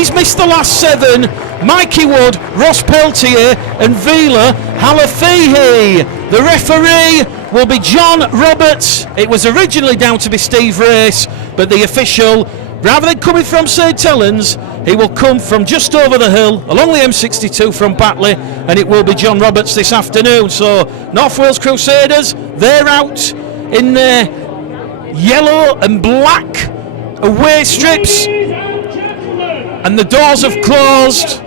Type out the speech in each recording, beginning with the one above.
He's missed the last 7. Mikey Wood, Ross Peltier and Vila Halafihi. The referee will be John Roberts. It was originally down to be Steve Race, but the official, rather than coming from St Helens, he will come from just over the hill along the M62 from Batley, and it will be John Roberts this afternoon. So North Wales Crusaders, they're out in their yellow and black away strips, and the doors have closed.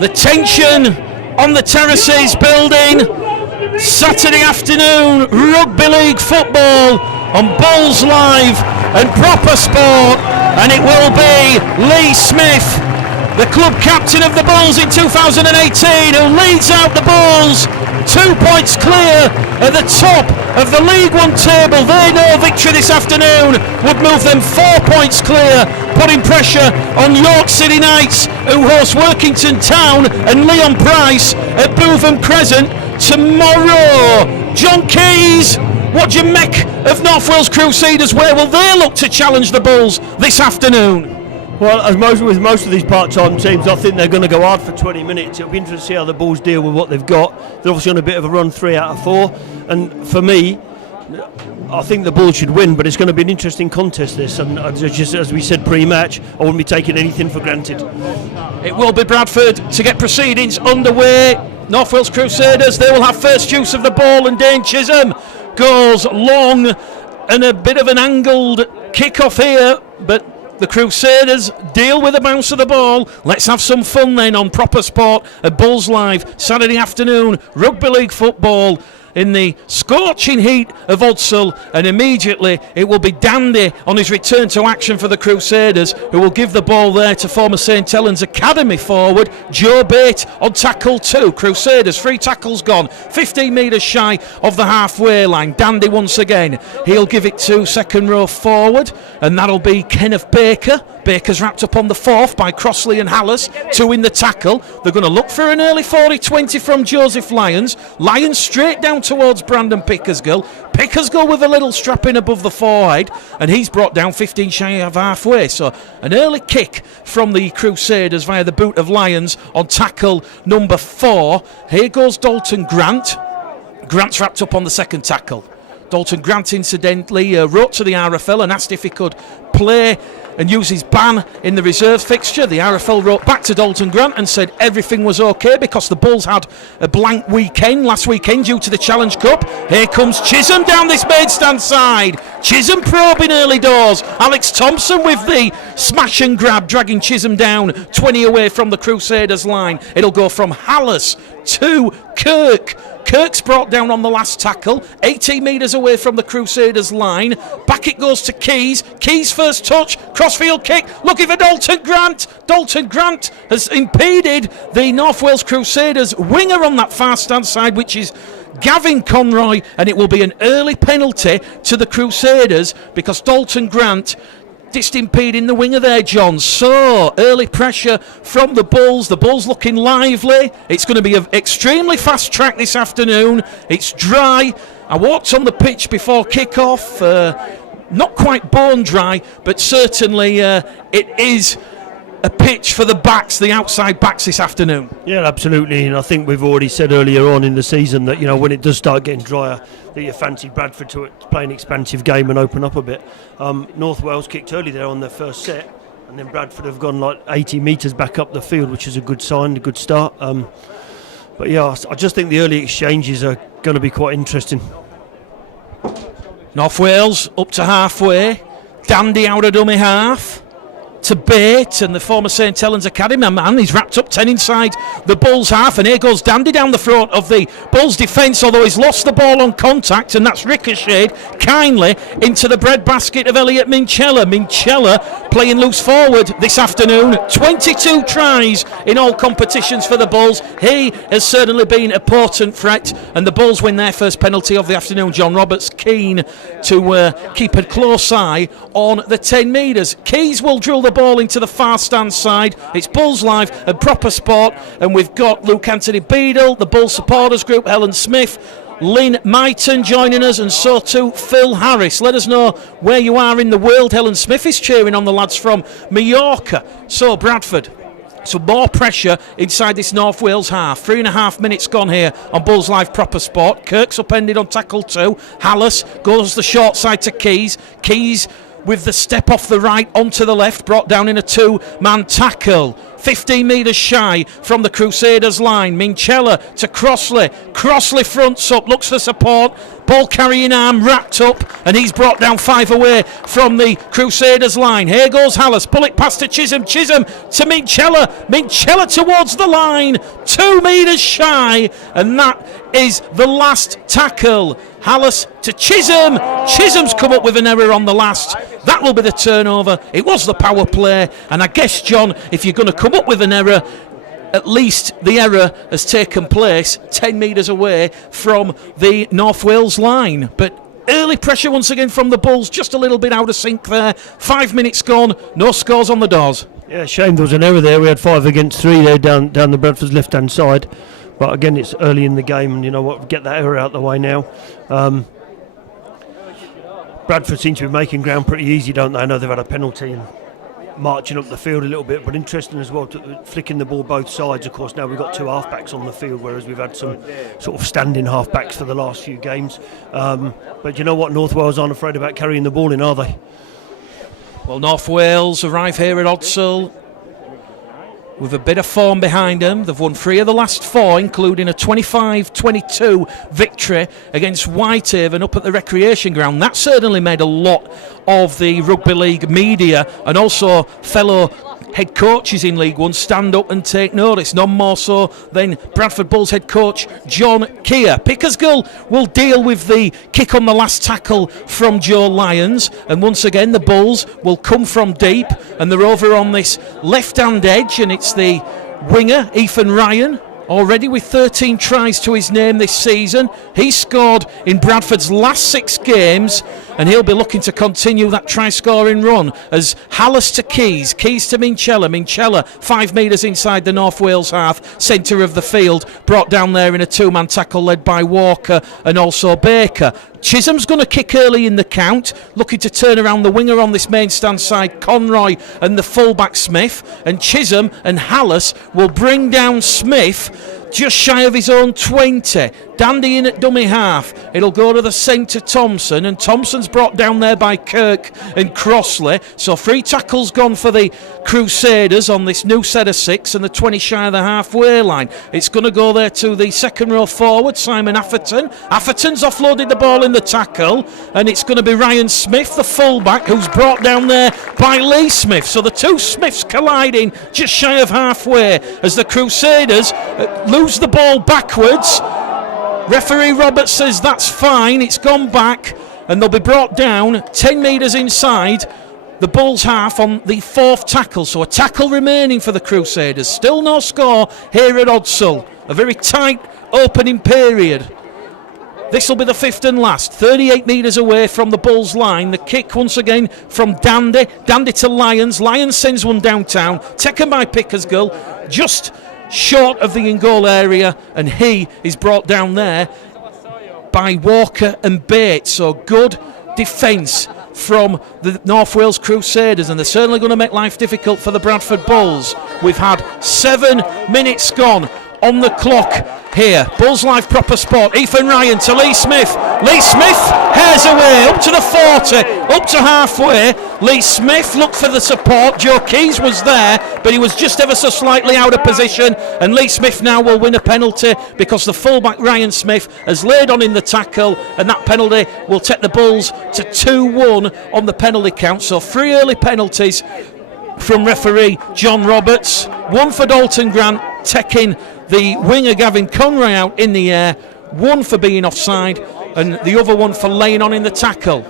The tension on the terraces building. Saturday afternoon rugby league football on Bulls Live and Proper Sport, and it will be Lee Smith, the club captain of the Bulls in 2018, who leads out the Bulls 2 points clear at the top of the League One table. They know victory this afternoon would move them 4 points clear, putting pressure on York City Knights, who host Workington Town and Leon Price at Bootham Crescent tomorrow. John Keys, what do you make of North Wales Crusaders? Where will they look to challenge the Bulls this afternoon? Well, with most of these part-time teams, I think they're going to go hard for 20 minutes. It'll be interesting to see how the Bulls deal with what they've got. They're obviously on a bit of a run, 3 out of 4. And for me, I think the Bulls should win, but it's going to be an interesting contest, this. And just as we said pre-match, I wouldn't be taking anything for granted. It will be Bradford to get proceedings underway. North Wales Crusaders, they will have first use of the ball, and Dane Chisholm goes long, and a bit of an angled kick-off here, but the Crusaders deal with the bounce of the ball. Let's have some fun then on Proper Sport at Bulls Live Saturday afternoon. Rugby league football in the scorching heat of Udsall, and immediately it will be Dandy on his return to action for the Crusaders, who will give the ball there to former St Helens Academy forward Joe Bate on tackle 2. Crusaders, 3 tackles gone, 15 metres shy of the halfway line. Dandy once again, he'll give it to second row forward, and that'll be Kenneth Baker. Baker's wrapped up on the 4th by Crossley and Hallis, 2 in the tackle. They're going to look for an early 40-20 from Joseph Lyons. Lyons straight down towards Brandon Pickersgill. Pickersgill with a little strap in above the forehead, and he's brought down 15 shy of halfway. So an early kick from the Crusaders via the boot of Lyons on tackle number 4. Here goes Dalton Grant. Grant's wrapped up on the second tackle. Dalton Grant, incidentally, wrote to the RFL and asked if he could play and use his ban in the reserve fixture. The RFL wrote back to Dalton Grant and said everything was okay because the Bulls had a blank weekend last weekend due to the Challenge Cup. Here comes Chisholm down this main stand side. Chisholm probing early doors. Alex Thompson with the smash and grab, dragging Chisholm down 20 away from the Crusaders line. It'll go from Hallis to Kirk. Kirk's brought down on the last tackle, 18 metres away from the Crusaders line. Back it goes to Keys. Keys first touch, crossfield kick, looking for Dalton Grant. Dalton Grant has impeded the North Wales Crusaders winger on that far stand side, which is Gavin Conroy, and it will be an early penalty to the Crusaders because Dalton Grant just impeding the winger there, John. So early pressure from the Bulls looking lively. It's going to be an extremely fast track this afternoon. It's dry. I walked on the pitch before kick-off, not quite bone dry, but certainly it is a pitch for the backs, the outside backs this afternoon. Yeah, absolutely, and I think we've already said earlier on in the season that, you know, when it does start getting drier, that you fancy Bradford to play an expansive game and open up a bit. North Wales kicked early there on their first set, and then Bradford have gone like 80 metres back up the field, which is a good sign, a good start. But yeah, I just think the early exchanges are going to be quite interesting. North Wales up to halfway. Dandy out of dummy half to Bate, and the former St Helens Academy man, he's wrapped up 10 inside the Bulls half, and here goes Dandy down the throat of the Bulls defence, although he's lost the ball on contact, and that's ricocheted kindly into the breadbasket of Elliot Minchella. Minchella playing loose forward this afternoon, 22 tries in all competitions for the Bulls. He has certainly been a potent threat, and the Bulls win their first penalty of the afternoon. John Roberts keen to keep a close eye on the 10 metres. Keys will drill the ball into the far stand side. It's Bulls Live and Proper Sport, and we've got Luke Anthony Beadle, the Bulls supporters group, Helen Smith, Lynn Myton joining us, and so too Phil Harris. Let us know where you are in the world. Helen Smith is cheering on the lads from Mallorca. So Bradford, So more pressure inside this North Wales half. 3.5 minutes gone here on Bulls Live Proper Sport. Kirk's upended on tackle 2. Hallis goes the short side to Keys. Keys with the step off the right onto the left, brought down in a 2-man tackle. 15 metres shy from the Crusaders line. Minchella to Crossley. Crossley fronts up, looks for support. Ball carrying arm wrapped up, and he's brought down 5 away from the Crusaders line. Here goes Hallis. Pull it past to Chisholm. Chisholm to Minchella. Minchella towards the line. 2 metres shy, and that is the last tackle. Hallis to Chisholm. Chisholm's come up with an error on the last. That will be the turnover. It was the power play, and I guess, John, if you're going to come up with an error, at least the error has taken place 10 metres away from the North Wales line. But early pressure once again from the Bulls, just a little bit out of sync there. 5 minutes gone, no scores on the doors. Yeah, shame there was an error there. We had 5 against 3 there down the Bradford's left-hand side. But again, it's early in the game, and you know what, get that error out of the way now. Bradford seem to be making ground pretty easy, don't they? I know they've had a penalty and marching up the field a little bit, but interesting as well, flicking the ball both sides. Of course, now we've got 2 halfbacks on the field, whereas we've had some sort of standing halfbacks for the last few games. But you know what, North Wales aren't afraid about carrying the ball in, are they? Well, North Wales arrive here at Odsall with a bit of form behind them. They've won 3 of the last 4, including a 25-22 victory against Whitehaven up at the recreation ground. That certainly made a lot of the rugby league media and also fellow head coaches in League One stand up and take notice. None more so than Bradford Bulls head coach John Keir. Pickersgill will deal with the kick on the last tackle from Joe Lyons, and once again the Bulls will come from deep, and they're over on this left hand edge, and it's the winger Ethan Ryan, already with 13 tries to his name this season. He scored in Bradford's last 6 games, and he'll be looking to continue that try-scoring run as Hallis to Keys, Keys to Minchella. Minchella 5 metres inside the North Wales half, centre of the field, brought down there in a 2-man tackle led by Walker and also Baker. Chisholm's going to kick early in the count, looking to turn around the winger on this main stand side, Conroy, and the fullback Smith. And Chisholm and Hallis will bring down Smith just shy of his own 20. Dandy in at dummy half. It'll go to the centre Thompson, and Thompson's brought down there by Kirk and Crossley. So 3 tackles gone for the Crusaders on this new set of 6, and the 20 shy of the halfway line. It's going to go there to the second row forward, Simon Atherton. Atherton's offloaded the ball in the tackle, and it's going to be Ryan Smith, the fullback, who's brought down there by Lee Smith. So the 2 Smiths colliding just shy of halfway as the Crusaders lose the ball backwards. Referee Roberts says that's fine, it's gone back, and they'll be brought down 10 metres inside the Bulls half on the 4th tackle. So a tackle remaining for the Crusaders. Still no score here at Odsall. A very tight opening period. This will be the 5th and last. 38 metres away from the Bulls line. The kick once again from Dandy. Dandy to Lyons. Lyons sends one downtown. Taken by Pickersgill. Just short of the in-goal area, and he is brought down there by Walker and Bates. So good defence from the North Wales Crusaders, and they're certainly going to make life difficult for the Bradford Bulls. We've had 7 minutes gone on the clock here. Bulls Live Proper Sport. Ethan Ryan to Lee Smith. Lee Smith hairs away up to the 40, up to halfway. Lee Smith looked for the support. Joe Keys was there, but he was just ever so slightly out of position, and Lee Smith now will win a penalty because the fullback Ryan Smith has laid on in the tackle, and that penalty will take the Bulls to 2-1 on the penalty count. So 3 early penalties from referee John Roberts. 1 for Dalton Grant, taking the winger Gavin Conroy out in the air. 1 for being offside, and the other 1 for laying on in the tackle.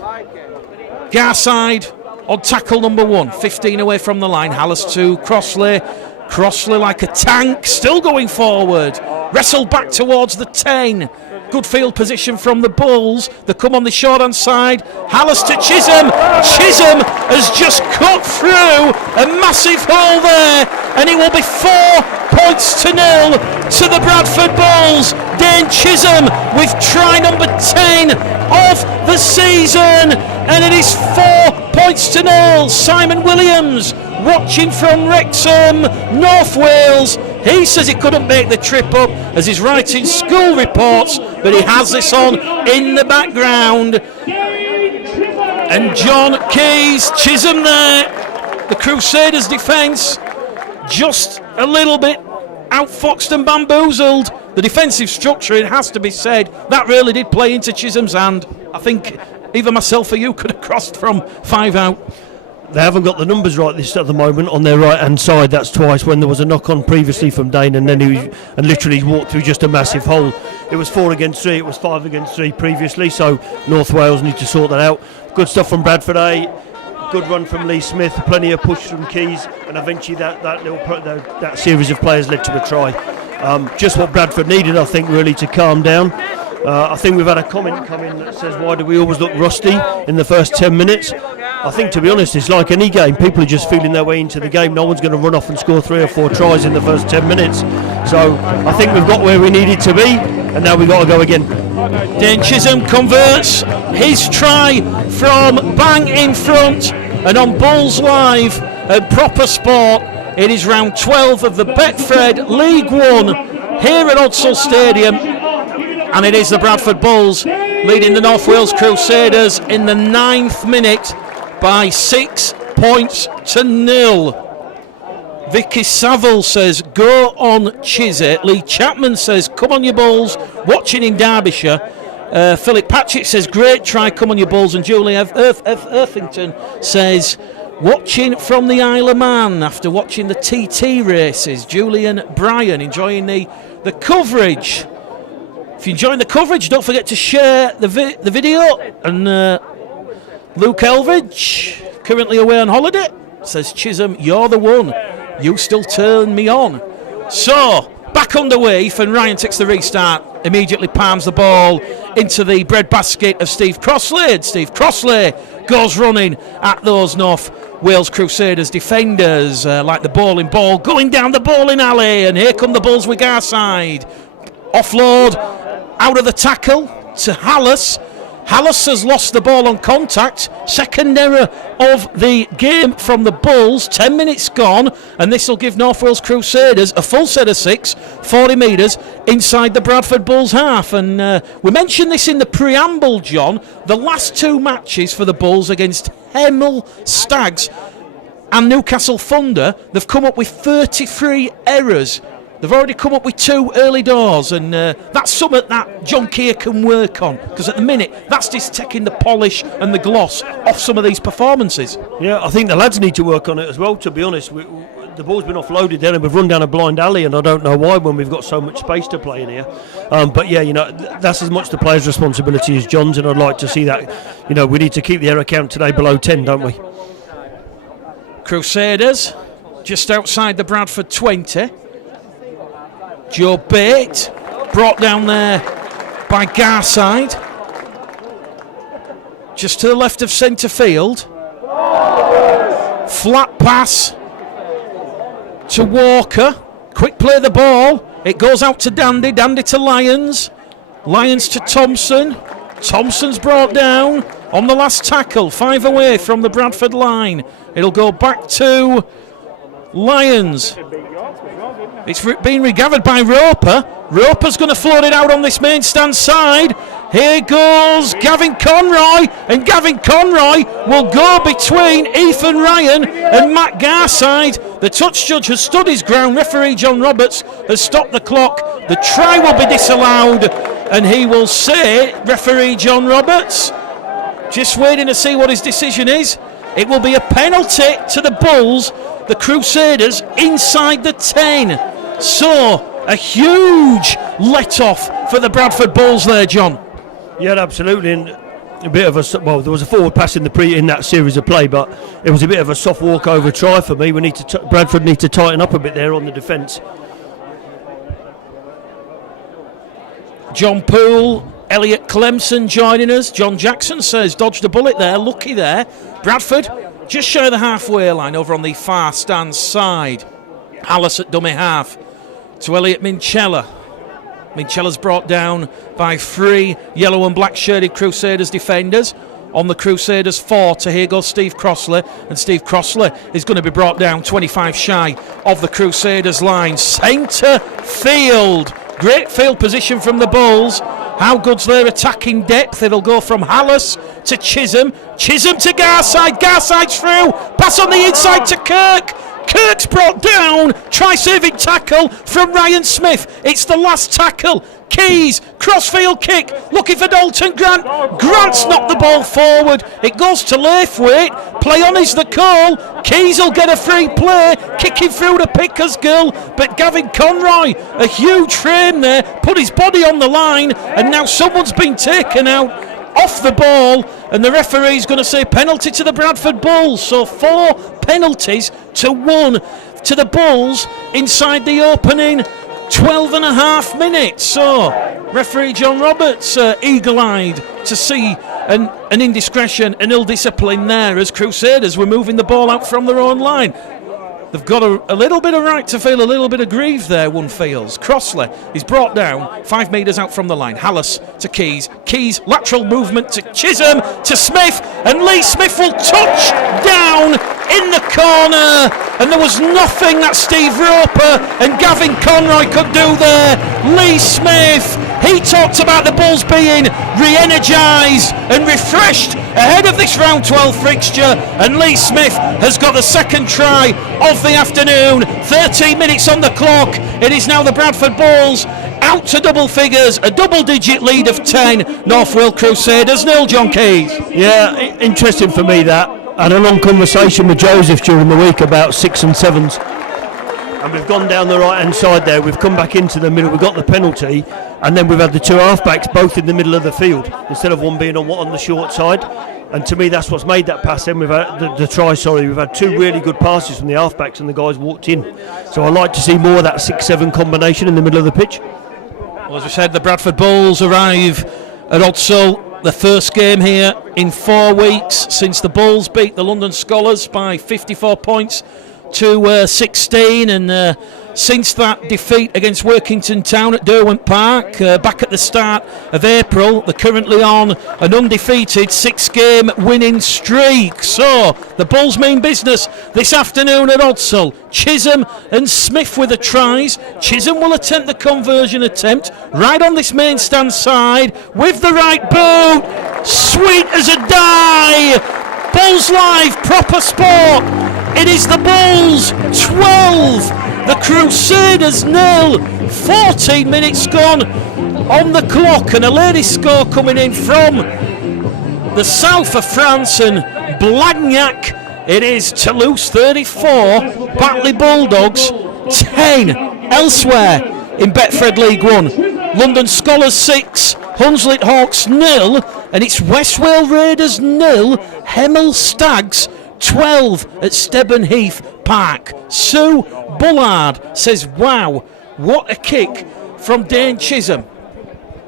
Garside on tackle number 1, 15 away from the line. Hallis to Crossley. Crossley like a tank, still going forward. Wrestled back towards the 10. Good field position from the Bulls. They come on the short-hand side. Hallis to Chisholm. Chisholm has just cut through a massive hole there, and it will be 4-0 to the Bradford Bulls. Dane Chisholm with try number 10 of the season, and it is 4-0. Simon Williams watching from Wrexham, North Wales. He says he couldn't make the trip up as he's writing school reports, but he has this on in the background. And John Keys, Chisholm there, the Crusaders' defence just a little bit outfoxed and bamboozled. The defensive structure, it has to be said, that really did play into Chisholm's hand. I think either myself or you could have crossed from 5 out. They haven't got the numbers right this at the moment on their right hand side. That's twice when there was a knock on previously from Dane, and then he literally walked through just a massive hole. It was 4 against 3, it was 5 against 3 previously, so North Wales need to sort that out. Good stuff from Bradford A. Good run from Lee Smith, plenty of push from Keys, and eventually that series of players led to a try. Just what Bradford needed, I think, really to calm down. I think we've had a comment come in that says, why do we always look rusty in the first 10 minutes? I think, to be honest, it's like any game. People are just feeling their way into the game. No one's going to run off and score 3 or 4 tries in the first 10 minutes. So I think we've got where we needed to be, and now we've got to go again. Dane Chisholm converts his try from bang in front, and on Bulls Live and Proper Sport, it is round 12 of the Betfred League 1 here at Odsal Stadium, and it is the Bradford Bulls leading the North Wales Crusaders in the 9th minute by 6 points to 0. Vicky Saville says, go on Chisholm. Lee Chapman says, come on you Bulls, watching in Derbyshire. Philip Patchett says, great try, come on you Bulls. And Julie Earthington says, watching from the Isle of Man after watching the TT races. Julian Bryan enjoying the coverage. If you're enjoying the coverage, don't forget to share the video. And Luke Elvidge, currently away on holiday, says, Chisholm, you're the one. You still turn me on. So, back underway. Ethan Ryan takes the restart, immediately palms the ball into the breadbasket of Steve Crossley. And Steve Crossley goes running at those North Wales Crusaders defenders, like the bowling ball going down the bowling alley. And here come the Bulls with Garside. Offload out of the tackle to Hallis. Hallis has lost the ball on contact. Second error of the game from the Bulls. 10 minutes gone, and this will give North Wales Crusaders a full set of 6, 40 metres inside the Bradford Bulls half. And we mentioned this in the preamble, John. The last 2 matches for the Bulls against Hemel Stags and Newcastle Thunder, they've come up with 33 errors. They've already come up with 2 early doors, and that's something that John Keir can work on, because at the minute that's just taking the polish and the gloss off some of these performances. Yeah, I think the lads need to work on it as well, to be honest. The ball's been offloaded there and we've run down a blind alley, and I don't know why when we've got so much space to play in here. But yeah, that's as much the player's responsibility as John's, and I'd like to see that. We need to keep the error count today below 10, don't we? Crusaders just outside the Bradford 20. Joe Bate brought down there by Garside, just to the left of centre field. Flat pass to Walker, quick play the ball, it goes out to Dandy to Lyons to Thompson. Thompson's brought down on the last tackle, 5 away from the Bradford line. It'll go back to Lyons. It's been regathered by Roper. Roper's going to float it out on this main stand side. Here goes Gavin Conroy, and Gavin Conroy will go between Ethan Ryan and Matt Garside. The touch judge has stood his ground. Referee John Roberts has stopped the clock. The try will be disallowed, and he will say, referee John Roberts, just waiting to see what his decision is. It will be a penalty to the Bulls, the Crusaders, inside the 10. So, a huge let-off for the Bradford Bulls there, John. Yeah, absolutely. And a bit of there was a forward pass in that series of play, but it was a bit of a soft walkover try for me. Bradford need to tighten up a bit there on the defence. John Poole, Elliot Clemson joining us. John Jackson says, dodged a bullet there, lucky there. Bradford just shy of the halfway line over on the far stand side. Alice at dummy half to Elliot Minchella. Minchella's brought down by 3 yellow and black shirted Crusaders defenders. on the Crusaders 40. Here goes Steve Crossley, and Steve Crossley is going to be brought down 25 shy of the Crusaders line. Centre field, great field position from the Bulls. How good's their attacking depth? It'll go from Hallis to Chisholm, Chisholm to Garside, Garside's through, pass on the inside to Kirk. Kirk's brought down, try-saving tackle from Ryan Smith. It's the last tackle. Keys, crossfield kick, looking for Dalton Grant. Grant's knocked the ball forward. It goes to Laithwaite. Play on is the call. Keys will get a free play, kicking through the Pickers goal. But Gavin Conroy, a huge frame there, put his body on the line, and now someone's been taken out off the ball, and the referee's going to say penalty to the Bradford Bulls. So 4 penalties to 1 to the Bulls inside the opening 12 and a half minutes. So referee John Roberts eagle-eyed to see an indiscretion, an ill discipline there as Crusaders were moving the ball out from their own line. They've got a little bit of right to feel a little bit of grief there, one feels. Crossley is brought down 5 metres out from the line. Hallis to Keys. Keys, lateral movement to Chisholm, to Smith, and Lee Smith will touch down in the corner. And there was nothing that Steve Roper and Gavin Conroy could do there. Lee Smith, he talked about the Bulls being re-energised and refreshed ahead of this round 12 fixture, and Lee Smith has got the second try of the afternoon. 13 minutes on the clock. It is now the Bradford Bulls out to double figures, a double-digit lead of 10. North Wales Crusaders 0. John Keys. Yeah, interesting for me that. I had a long conversation with Joseph during the week about 6 and 7s. And we've gone down the right hand side there, we've come back into the middle, we've got the penalty, and then we've had the 2 halfbacks both in the middle of the field instead of one being on the short side. And to me that's what's made that pass. Then we've had the try, we've had 2 really good passes from the halfbacks and the guys walked in. So I like to see more of that 6-7 combination in the middle of the pitch. Well, as we said, the Bradford Bulls arrive at Odsall. The first game here in 4 weeks since the Bulls beat the London Scholars by 54 points to 16, and since that defeat against Workington Town at Derwent Park back at the start of April, they're currently on an undefeated 6-game winning streak. So the Bulls mean business this afternoon at Odsall. Chisholm and Smith with the tries. Chisholm will attempt the conversion attempt right on this main stand side with the right boot. Sweet as a die. Bulls Live, proper sport. It is the Bulls 12, the Crusaders 0. 14 minutes gone on the clock, and a lady score coming in from the south of France and Blagnac. It is Toulouse 34, Batley Bulldogs 10. Elsewhere in Betfred League 1, London Scholars 6, Hunslet Hawks 0, and it's West Wales Raiders 0, Hemel Stags 12 at Stebburn Heath Park. Sue Bullard says, wow, what a kick from Dane Chisholm.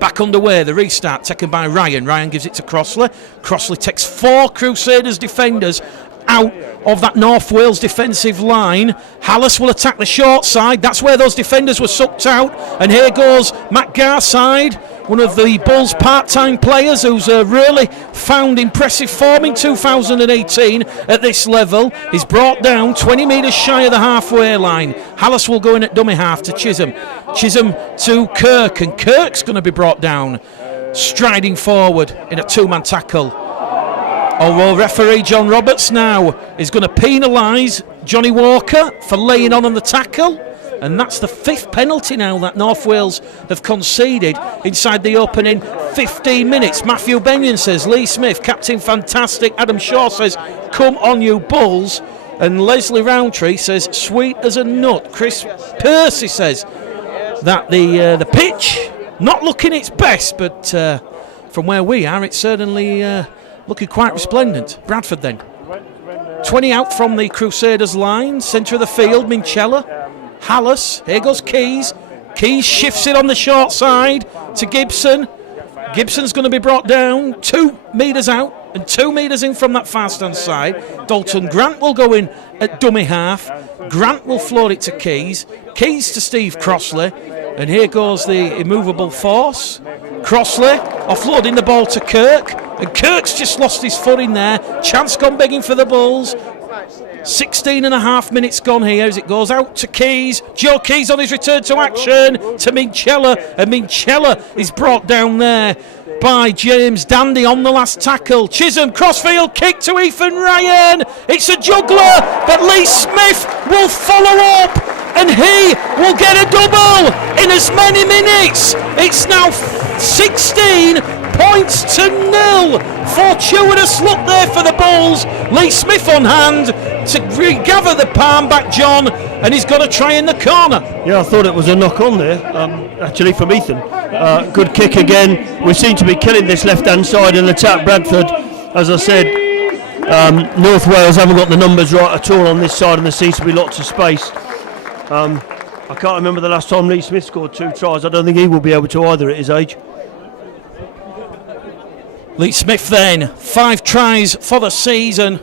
Back underway, the restart taken by Ryan. Ryan gives it to Crossley. Crossley takes 4 Crusaders defenders out of that North Wales defensive line. Hallis will attack the short side. That's where those defenders were sucked out. And here goes Matt Garside, one of the Bulls part-time players who's really found impressive form in 2018 at this level. He's brought down 20 metres shy of the halfway line. Hallis will go in at dummy half to Chisholm. Chisholm to Kirk, and Kirk's going to be brought down, striding forward in a 2-man tackle. Although referee John Roberts now is going to penalise Johnny Walker for laying on the tackle, and that's the 5th penalty now that North Wales have conceded inside the opening 15 minutes. Matthew Benyon says, Lee Smith, captain fantastic. Adam Shaw says, come on you Bulls. And Leslie Roundtree says, sweet as a nut. Chris Percy says that the pitch not looking its best, but from where we are, it's certainly looking quite resplendent. Bradford then. 20 out from the Crusaders line, centre of the field, Minchella. Hallis, here goes Keys. Keys shifts it on the short side to Gibson. Gibson's going to be brought down 2 metres out and 2 metres in from that far stand side. Dalton Grant will go in at dummy half. Grant will float it to Keys. Keys to Steve Crossley. And here goes the immovable force. Crossley offloading the ball to Kirk. And Kirk's just lost his foot in there. Chance gone begging for the Bulls. 16 and a half minutes gone here as it goes out to Keys. Joe Keys on his return to action to Minchella, and Minchella is brought down there by James Dandy on the last tackle. Chisholm, crossfield kick to Ethan Ryan. It's a juggler, but Lee Smith will follow up and he will get a double in as many minutes. It's now 16 points to 0. Fortuitous look there for the Bulls. Lee Smith on hand to regather the palm back, John, and he's got to try in the corner. Yeah, I thought it was a knock on there, actually, from Ethan. Good kick again. We seem to be killing this left-hand side and attack Bradford. As I said, North Wales haven't got the numbers right at all on this side, and there seems to be lots of space. I can't remember the last time Lee Smith scored 2 tries. I don't think he will be able to either at his age. Lee Smith then, 5 tries for the season.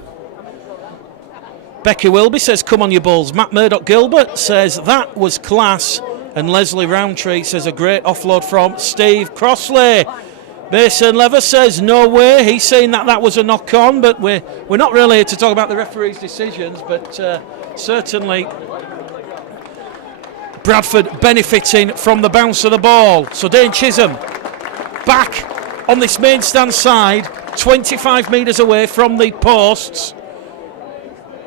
Becky Wilby says, come on you Bulls. Matt Murdoch-Gilbert says, that was class. And Leslie Roundtree says, a great offload from Steve Crossley. Mason Lever says, no way. He's saying that was a knock-on, but we're not really here to talk about the referee's decisions, but certainly Bradford benefiting from the bounce of the ball. So Dane Chisholm back on this main stand side, 25 metres away from the posts.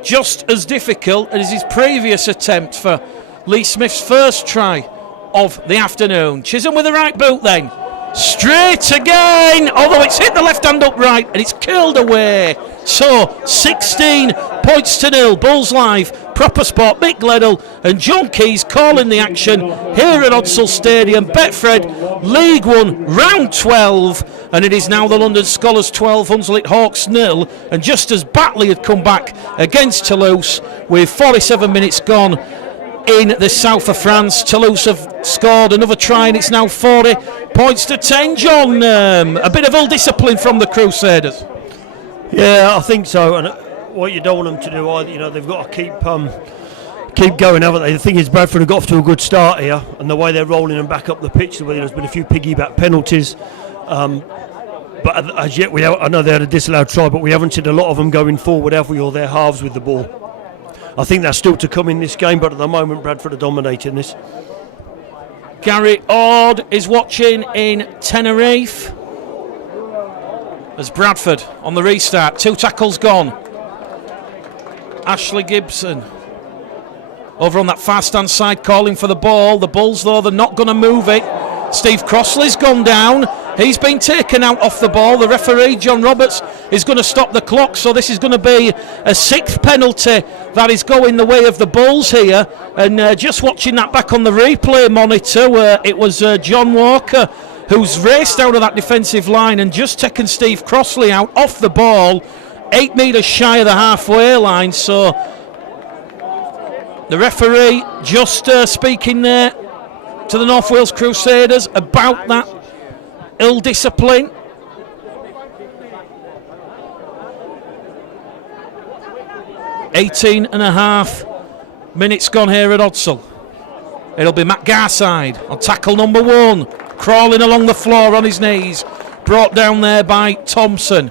Just as difficult as his previous attempt for Lee Smith's first try of the afternoon. Chisholm with the right boot then. Straight again, although it's hit the left hand upright and it's curled away. So 16 points to 0. Bulls Live, Proper Sport, Mick Gledhill and John Keys calling the action here at Odsal Stadium. Betfred, League 1, round 12, and it is now the London Scholars 12, Hunslet Hawks 0. And just as Batley had come back against Toulouse with 47 minutes gone in the south of France, Toulouse have scored another try and it's now 40 points to 10. John, a bit of ill discipline from the Crusaders. Yeah, I think so. And what you don't want them to do either, they've got to keep going, haven't they? The thing is, Bradford have got off to a good start here, and the way they're rolling them back up the pitch, the way there's been a few piggyback penalties. But as yet, I know they had a disallowed try, but we haven't seen a lot of them going forward, have we, or their halves with the ball. I think that's still to come in this game, but at the moment, Bradford are dominating this. Gary Ord is watching in Tenerife as Bradford on the restart. 2 tackles gone. Ashley Gibson over on that far stand side calling for the ball. The Bulls, though, they're not going to move it. Steve Crossley's gone down. He's been taken out off the ball. The referee, John Roberts, is going to stop the clock. So this is going to be a 6th penalty that is going the way of the Bulls here. And just watching that back on the replay monitor, where it was John Walker who's raced out of that defensive line and just taken Steve Crossley out off the ball, 8 metres shy of the halfway line. So the referee just speaking there to the North Wales Crusaders about that ill discipline. "18 and a half minutes gone here at Odsal. It'll be Matt Garside on tackle number 1, crawling along the floor on his knees, brought down there by Thompson.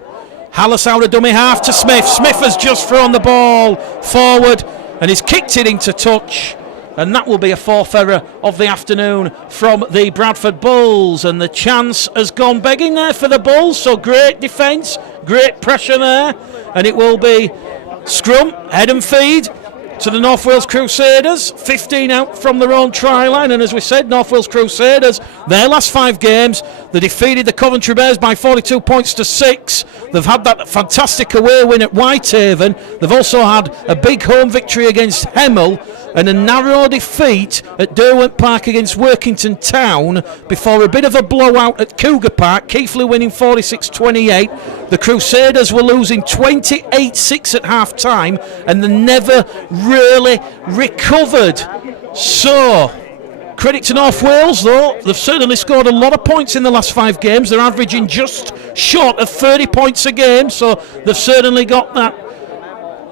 Hallis out of dummy half to Smith. Smith has just thrown the ball forward and he's kicked it into touch, and that will be a 4th error of the afternoon from the Bradford Bulls, and the chance has gone begging there for the Bulls. So great defence, great pressure there, and it will be scrum, head and feed to the North Wales Crusaders. 15 out from their own try line, and as we said, North Wales Crusaders, their last 5 games, they defeated the Coventry Bears by 42 points to 6. They've had that fantastic away win at Whitehaven. They've also had a big home victory against Hemel and a narrow defeat at Derwent Park against Workington Town before a bit of a blowout at Cougar Park, Keighley winning 46-28. The Crusaders were losing 28-6 at half time, and they never really recovered. So credit to North Wales, though. They've certainly scored a lot of points in the last 5 games. They're averaging just short of 30 points a game, so they've certainly got that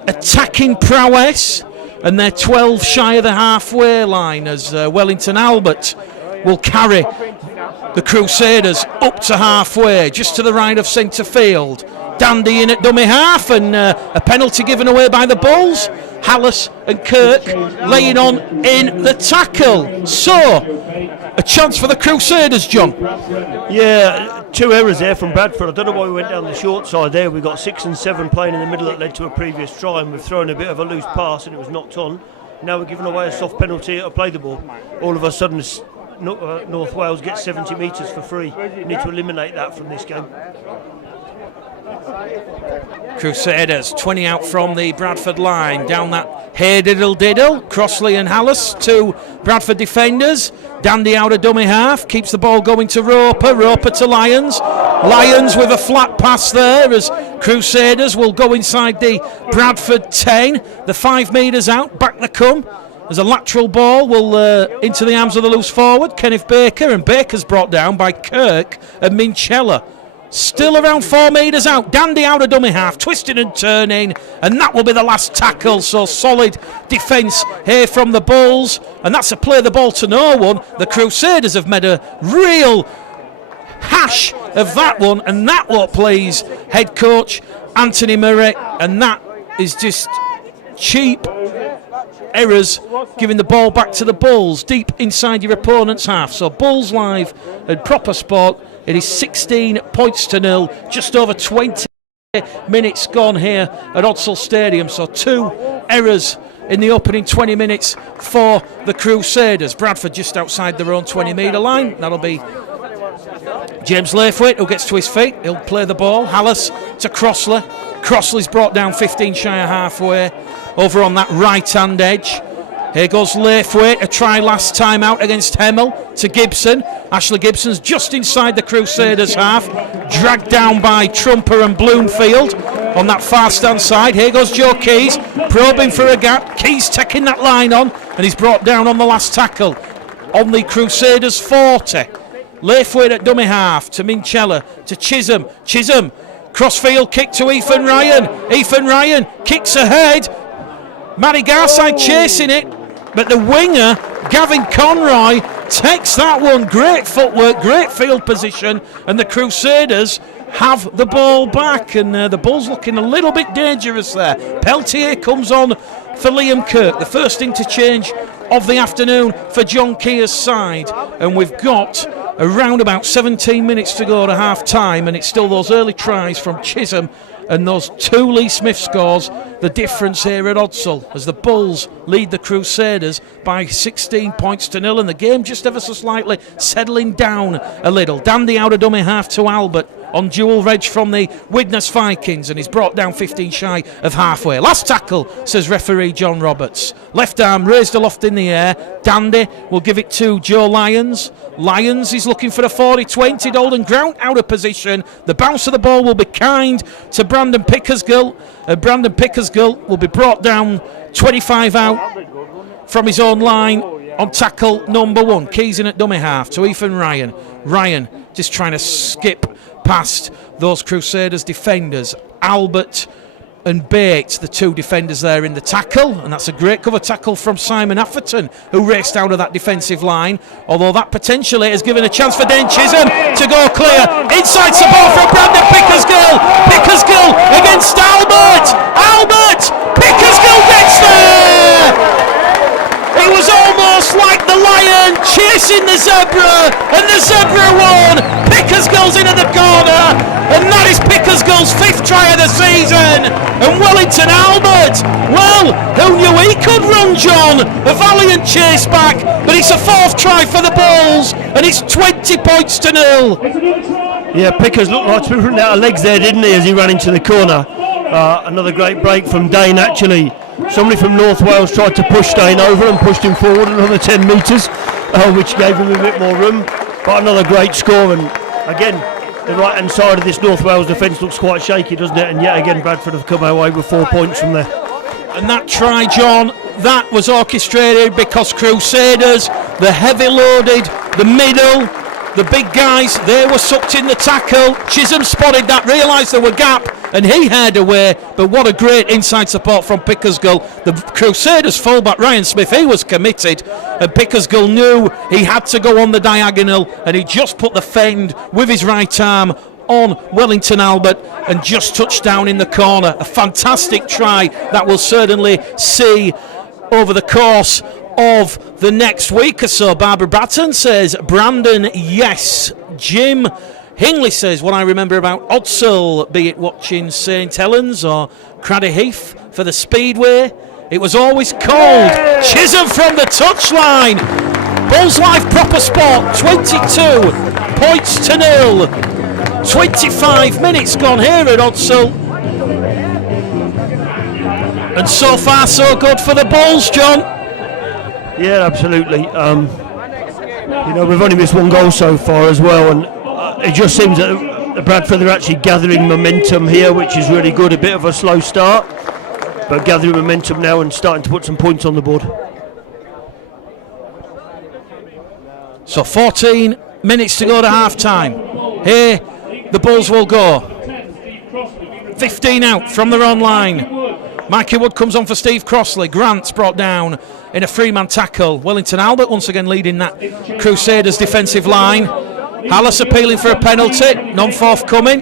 attacking prowess, and they're 12 shy of the halfway line as Wellington Albert will carry The Crusaders up to halfway, just to the right of centre field. Dandy in at dummy half, and a penalty given away by the Bulls. Hallis and Kirk laying on in the tackle. So, a chance for the Crusaders, John. Yeah, 2 errors there from Bradford. I don't know why we went down the short side there. We got 6 and 7 playing in the middle that led to a previous try, and we've thrown a bit of a loose pass and it was knocked on. Now we're giving away a soft penalty to play the ball. All of a sudden, North Wales gets 70 metres for free. We need to eliminate that from this game. Crusaders 20 out from the Bradford line, down that hey diddle diddle. Crossley and Hallis, 2 Bradford defenders. Dandy out of dummy half, keeps the ball going to Roper to Lyons. Lyons with a flat pass there as Crusaders will go inside the Bradford 10. The 5 metres out, back they come. There's a lateral ball, will into the arms of the loose forward, Kenneth Baker, and Baker's brought down by Kirk and Minchella. Still around 4 metres out. Dandy out of dummy half, twisting and turning, and that will be the last tackle. So solid defence here from the Bulls, and that's a play the ball to no one. The Crusaders have made a real hash of that one, and that what plays head coach Anthony Murray, and that is just cheap errors, giving the ball back to the Bulls deep inside your opponent's half. So Bulls live and proper sport. It is 16 points to 0, just over 20 minutes gone here at Odsal Stadium. So 2 errors in the opening 20 minutes for the Crusaders. Bradford just outside their own 20-metre line. That'll be James Laithwaite who gets to his feet. He'll play the ball. Hallis to Crossley. Crossley's brought down 15 shy of halfway over on that right-hand edge. Here goes Laithwaite, a try last time out against Hemmel to Gibson. Ashley Gibson's just inside the Crusaders half, dragged down by Trumper and Bloomfield on that far stand side. Here goes Joe Keys, probing for a gap. Keys taking that line on, and he's brought down on the last tackle on the Crusaders 40. Laithwaite at dummy half to Minchella to Chisholm. Chisholm, crossfield kick to Ethan Ryan. Ethan Ryan kicks ahead. Matty Garside chasing it, but the winger, Gavin Conroy, takes that one. Great footwork, great field position, and the Crusaders have the ball back, and the Bulls looking a little bit dangerous there. Peltier comes on for Liam Kirk, the first interchange of the afternoon for John Keir's side, and we've got around about 17 minutes to go to half time, and it's still those early tries from Chisholm and those 2 Lee Smith scores, the difference here at Odsal, as the Bulls lead the Crusaders by 16 points to 0, and the game just ever so slightly settling down a little. Dandy out of dummy half to Albert on dual reg from the Widnes Vikings, and he's brought down 15 shy of halfway. Last tackle, says referee John Roberts. Left arm raised aloft in the air. Dandy will give it to Joe Lyons. Lyons is looking for a 40-20. Dalden Grant out of position. The bounce of the ball will be kind to Brandon Pickersgill. Brandon Pickersgill will be brought down 25 out from his own line on tackle number 1. Keys in at dummy half to Ethan Ryan. Ryan just trying to skip past those Crusaders defenders. Albert and Bates, the 2 defenders there in the tackle, and that's a great cover tackle from Simon Atherton, who raced out of that defensive line, although that potentially has given a chance for Dane Chisholm to go clear. Inside support from Brandon Pickersgill. Pickersgill against Albert. Albert! Pickersgill gets there! It was almost like the lion chasing the zebra, and the zebra won. Pickersgill's into the corner, and that is Pickersgill's 5th try of the season. And Wellington Albert, well, who knew he could run, John? A valiant chase back, but it's a 4th try for the Bulls, and it's 20 points to 0. Yeah, Pickers looked like to be running out of legs there, didn't he, as he ran into the corner. Another great break from Dane, actually. Somebody from North Wales tried to push Dane over and pushed him forward another 10 metres, which gave him a bit more room. But another great score, and again, the right-hand side of this North Wales defence looks quite shaky, doesn't it? And yet again, Bradford have come away with 4 points from there. And that try, John, that was orchestrated because Crusaders, the heavy-loaded, the middle, the big guys, they were sucked in the tackle. Chisholm spotted that, realised there were gap, and he headed away, but what a great inside support from Pickersgill. The Crusaders fullback Ryan Smith, he was committed, and Pickersgill knew he had to go on the diagonal, and he just put the fend with his right arm on Wellington Albert and just touched down in the corner. A fantastic try that we'll certainly see over the course of the next week or so. Barbara Bratton says Brandon, yes. Jim Hingley says what I remember about Odsall, be it watching St Helens or Craddy Heath for the Speedway, it was always cold. Chisholm from the touchline. Bulls Life Proper Sport 22 points to 0. 25 minutes gone here at Odsall. And so far so good for the Bulls, John. Yeah, absolutely. We've only missed one goal so far as well, and it just seems that Bradford are actually gathering momentum here, which is really good. A bit of a slow start, but gathering momentum now and starting to put some points on the board. So 14 minutes to go to half time. Here the Bulls will go. 15 out from their own line. Mikey Wood comes on for Steve Crossley. Grant's brought down in a three-man tackle. Wellington Albert once again leading that Crusaders defensive line. Hallis appealing for a penalty, none forthcoming.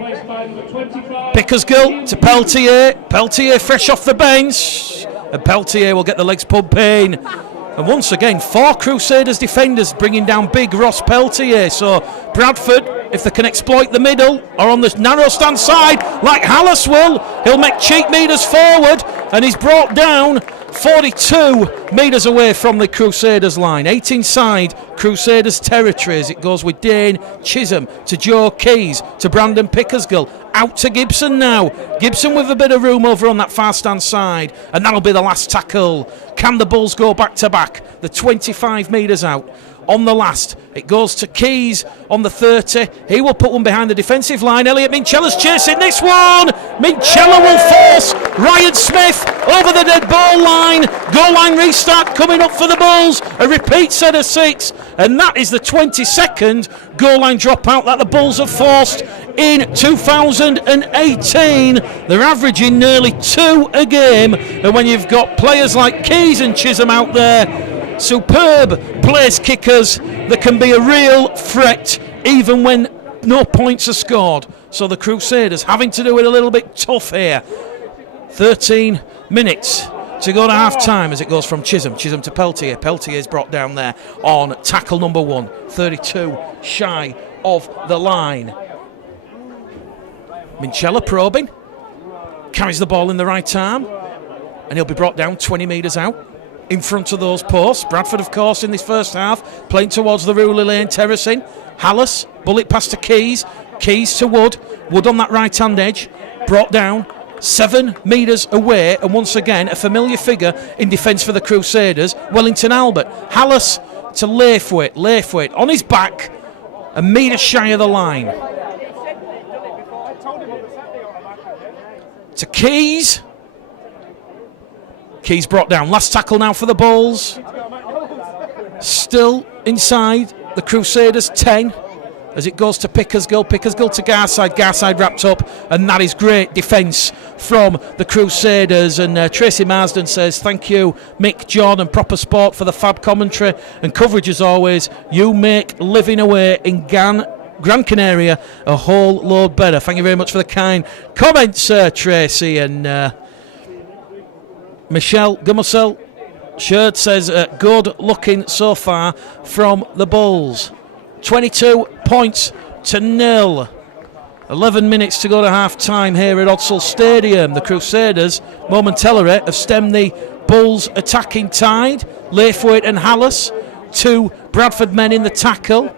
Pickersgill to Peltier. Peltier fresh off the bench, and Peltier will get the legs pumping. And once again, 4 Crusaders defenders bringing down big Ross Peltier. So Bradford, if they can exploit the middle or on the narrow stand side, like Hallis will, he'll make cheap meters forward, and he's brought down 42 metres away from the Crusaders line. 8 inside Crusaders territory as it goes with Dane Chisholm to Joe Keys to Brandon Pickersgill. Out to Gibson now. Gibson with a bit of room over on that far stand side, and that'll be the last tackle. Can the Bulls go back to back? The 25 metres out. On the last, it goes to Keys on the 30. He will put one behind the defensive line. Elliot Minchella's chasing this one. Minchella will force Ryan Smith over the dead ball line. Goal line restart coming up for the Bulls. A repeat set of 6, and that is the 22nd goal line dropout that the Bulls have forced in 2018. They're averaging nearly 2 a game, and when you've got players like Keys and Chisholm out there, superb place kickers, that can be a real threat even when no points are scored. So the Crusaders having to do it a little bit tough here. 13 minutes to go to half time as it goes from Chisholm to Peltier. Peltier is brought down there on tackle number 1, 32 shy of the line. Minchella probing, carries the ball in the right arm, and he'll be brought down 20 metres out in front of those posts. Bradford, of course, in this first half, playing towards the Ruley Lane terracing. Hallis, bullet pass to Keys. Keys to Wood. Wood on that right-hand edge. Brought down 7 metres away, and once again, a familiar figure in defence for the Crusaders, Wellington Albert. Hallis to Laithwaite. Laithwaite on his back, a metre shy of the line. To Keys. Keys brought down. Last tackle now for the Bulls. Still inside the Crusaders 10 as it goes to Pickersgill. Pickersgill to Garside. Garside wrapped up, and that is great defence from the Crusaders. And Tracy Marsden says, thank you, Mick, John and Proper Sport for the fab commentary and coverage as always. You make living away in Gran Canaria a whole load better. Thank you very much for the kind comments, Tracy. And Michelle Gummersell Sherd says good looking so far from the Bulls. 22 points to 0. 11 minutes to go to half time here at Odsall Stadium. The Crusaders momentarily have stemmed the Bulls attacking tide. Laithwaite and Hallis, 2 Bradford men in the tackle.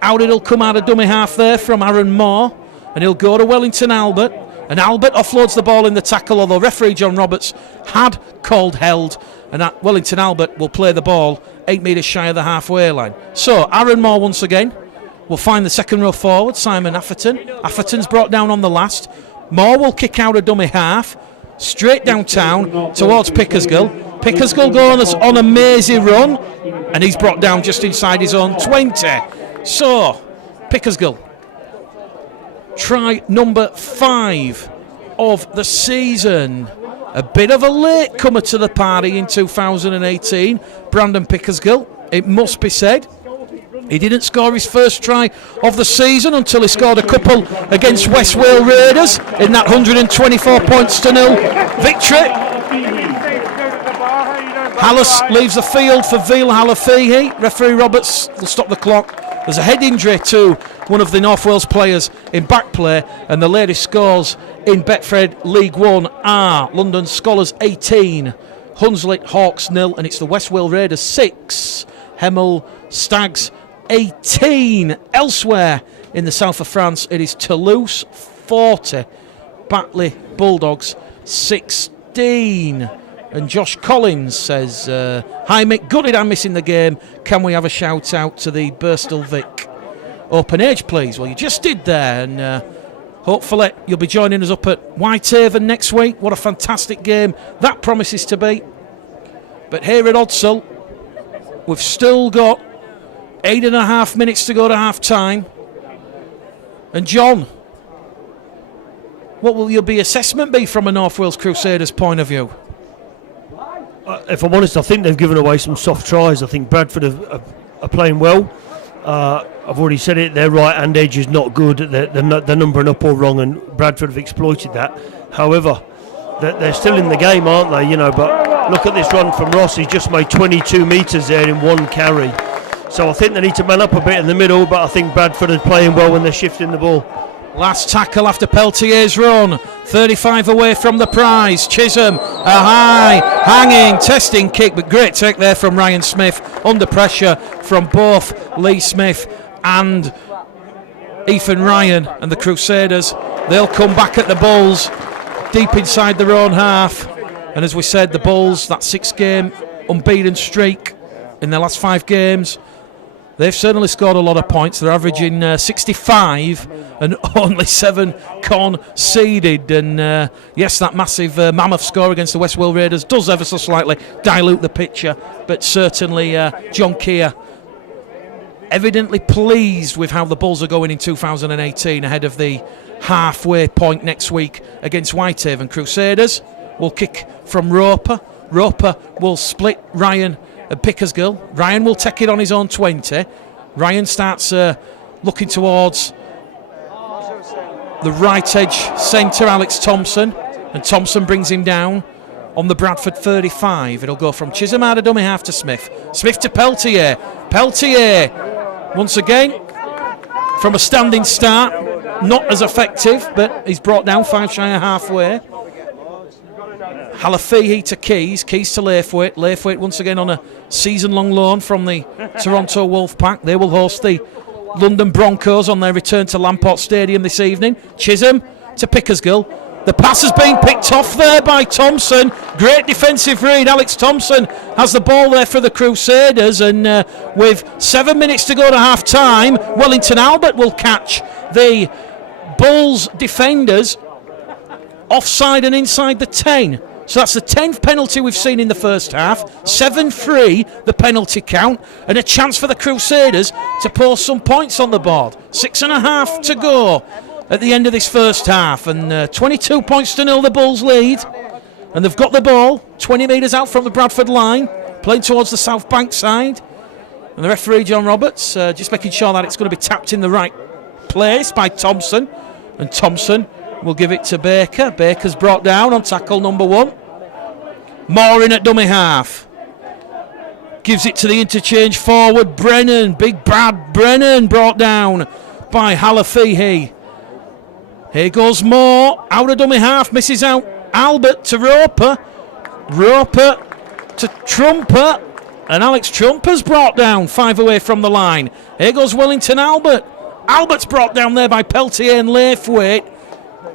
Out it'll come out of dummy half there from Aaron Moore, and he'll go to Wellington Albert. And Albert offloads the ball in the tackle, although referee John Roberts had called held, and that Wellington Albert will play the ball 8 metres shy of the halfway line. So Aaron Moore once again will find the second row forward, Simon Atherton. Atherton's brought down on the last. Moore will kick out a dummy half, straight downtown towards Pickersgill. Pickersgill goes on a mazy run, and he's brought down just inside his own 20. So Pickersgill, try number 5 of the season. A bit of a late comer to the party in 2018, Brandon Pickersgill, it must be said. He didn't score his first try of the season until he scored a couple against West Wales Raiders in that 124 points to nil victory. Hallis leaves the field for Veal Halafihi. Referee Roberts will stop the clock. There's a head injury to one of the North Wales players in back play, and the latest scores in Betfred League One are London Scholars 18, Hunslet Hawks 0, and it's the West Wales Raiders 6, Hemel Stags 18. Elsewhere in the south of France, it is Toulouse 40, Batley Bulldogs 16. And Josh Collins says, hi Mick, gutted I'm missing the game. Can we have a shout out to the Birstall Vic Open Age, please? Well, you just did there, and hopefully you'll be joining us up at Whitehaven next week. What a fantastic game that promises to be. But here at Odsall, we've still got 8.5 minutes to go to half time. And John, what will your assessment be from a North Wales Crusaders point of view? If I'm honest, I think they've given away some soft tries. I think Bradford are playing well. I've already said it, their right hand edge is not good. They're numbering up all wrong, and Bradford have exploited that. However, they're still in the game, aren't they? But look at this run from Ross. He's just made 22 metres there in one carry. So I think they need to man up a bit in the middle, but I think Bradford are playing well when they're shifting the ball. Last tackle after Peltier's run. 35 away from the prize. Chisholm, a high, hanging, testing kick, but great take there from Ryan Smith. Under pressure from both Lee Smith and Ethan Ryan. And the Crusaders, they'll come back at the Bulls, deep inside their own half. And as we said, the Bulls, that 6-game unbeaten streak in their last 5 games, they've certainly scored a lot of points. They're averaging 65 and only 7 conceded. And yes, that massive mammoth score against the West Wales Raiders does ever so slightly dilute the picture. But certainly John Keir evidently pleased with how the Bulls are going in 2018 ahead of the halfway point next week against Whitehaven. Crusaders will kick from Roper. Roper will split Ryan and Pickersgill. Ryan will take it on his own 20. Ryan starts looking towards the right edge centre, Alex Thompson, and Thompson brings him down on the Bradford 35. It'll go from Chisholm out of dummy half to Smith. Smith to Peltier. Peltier, once again, from a standing start, not as effective, but he's brought down 5 shy of halfway. Halafihi to Keys, Keys to Laithwaite. Laithwaite once again on a season-long loan from the Toronto Wolfpack. They will host the London Broncos on their return to Lamport Stadium this evening. Chisholm to Pickersgill. The pass has been picked off there by Thompson. Great defensive read. Alex Thompson has the ball there for the Crusaders, and with 7 minutes to go to half-time, Wellington Albert will catch the Bulls defenders offside and inside the 10. So that's the 10th penalty we've seen in the first half. 7-3 the penalty count, and a chance for the Crusaders to post some points on the board. 6.5 to go at the end of this first half, and 22 points to 0 the Bulls lead. And they've got the ball 20 metres out from the Bradford line, playing towards the South Bank side. And the referee, John Roberts, just making sure that it's going to be tapped in the right place by Thompson. And Thompson will give it to Baker. Baker's brought down on tackle number 1. Moore in at dummy half. Gives it to the interchange forward. Brennan, big Brad Brennan, brought down by Halafihi. Here goes Moore, out of dummy half, misses out. Albert to Roper. Roper to Trumper. And Alex Trumper's brought down 5 away from the line. Here goes Wellington Albert. Albert's brought down there by Peltier and Laithwaite.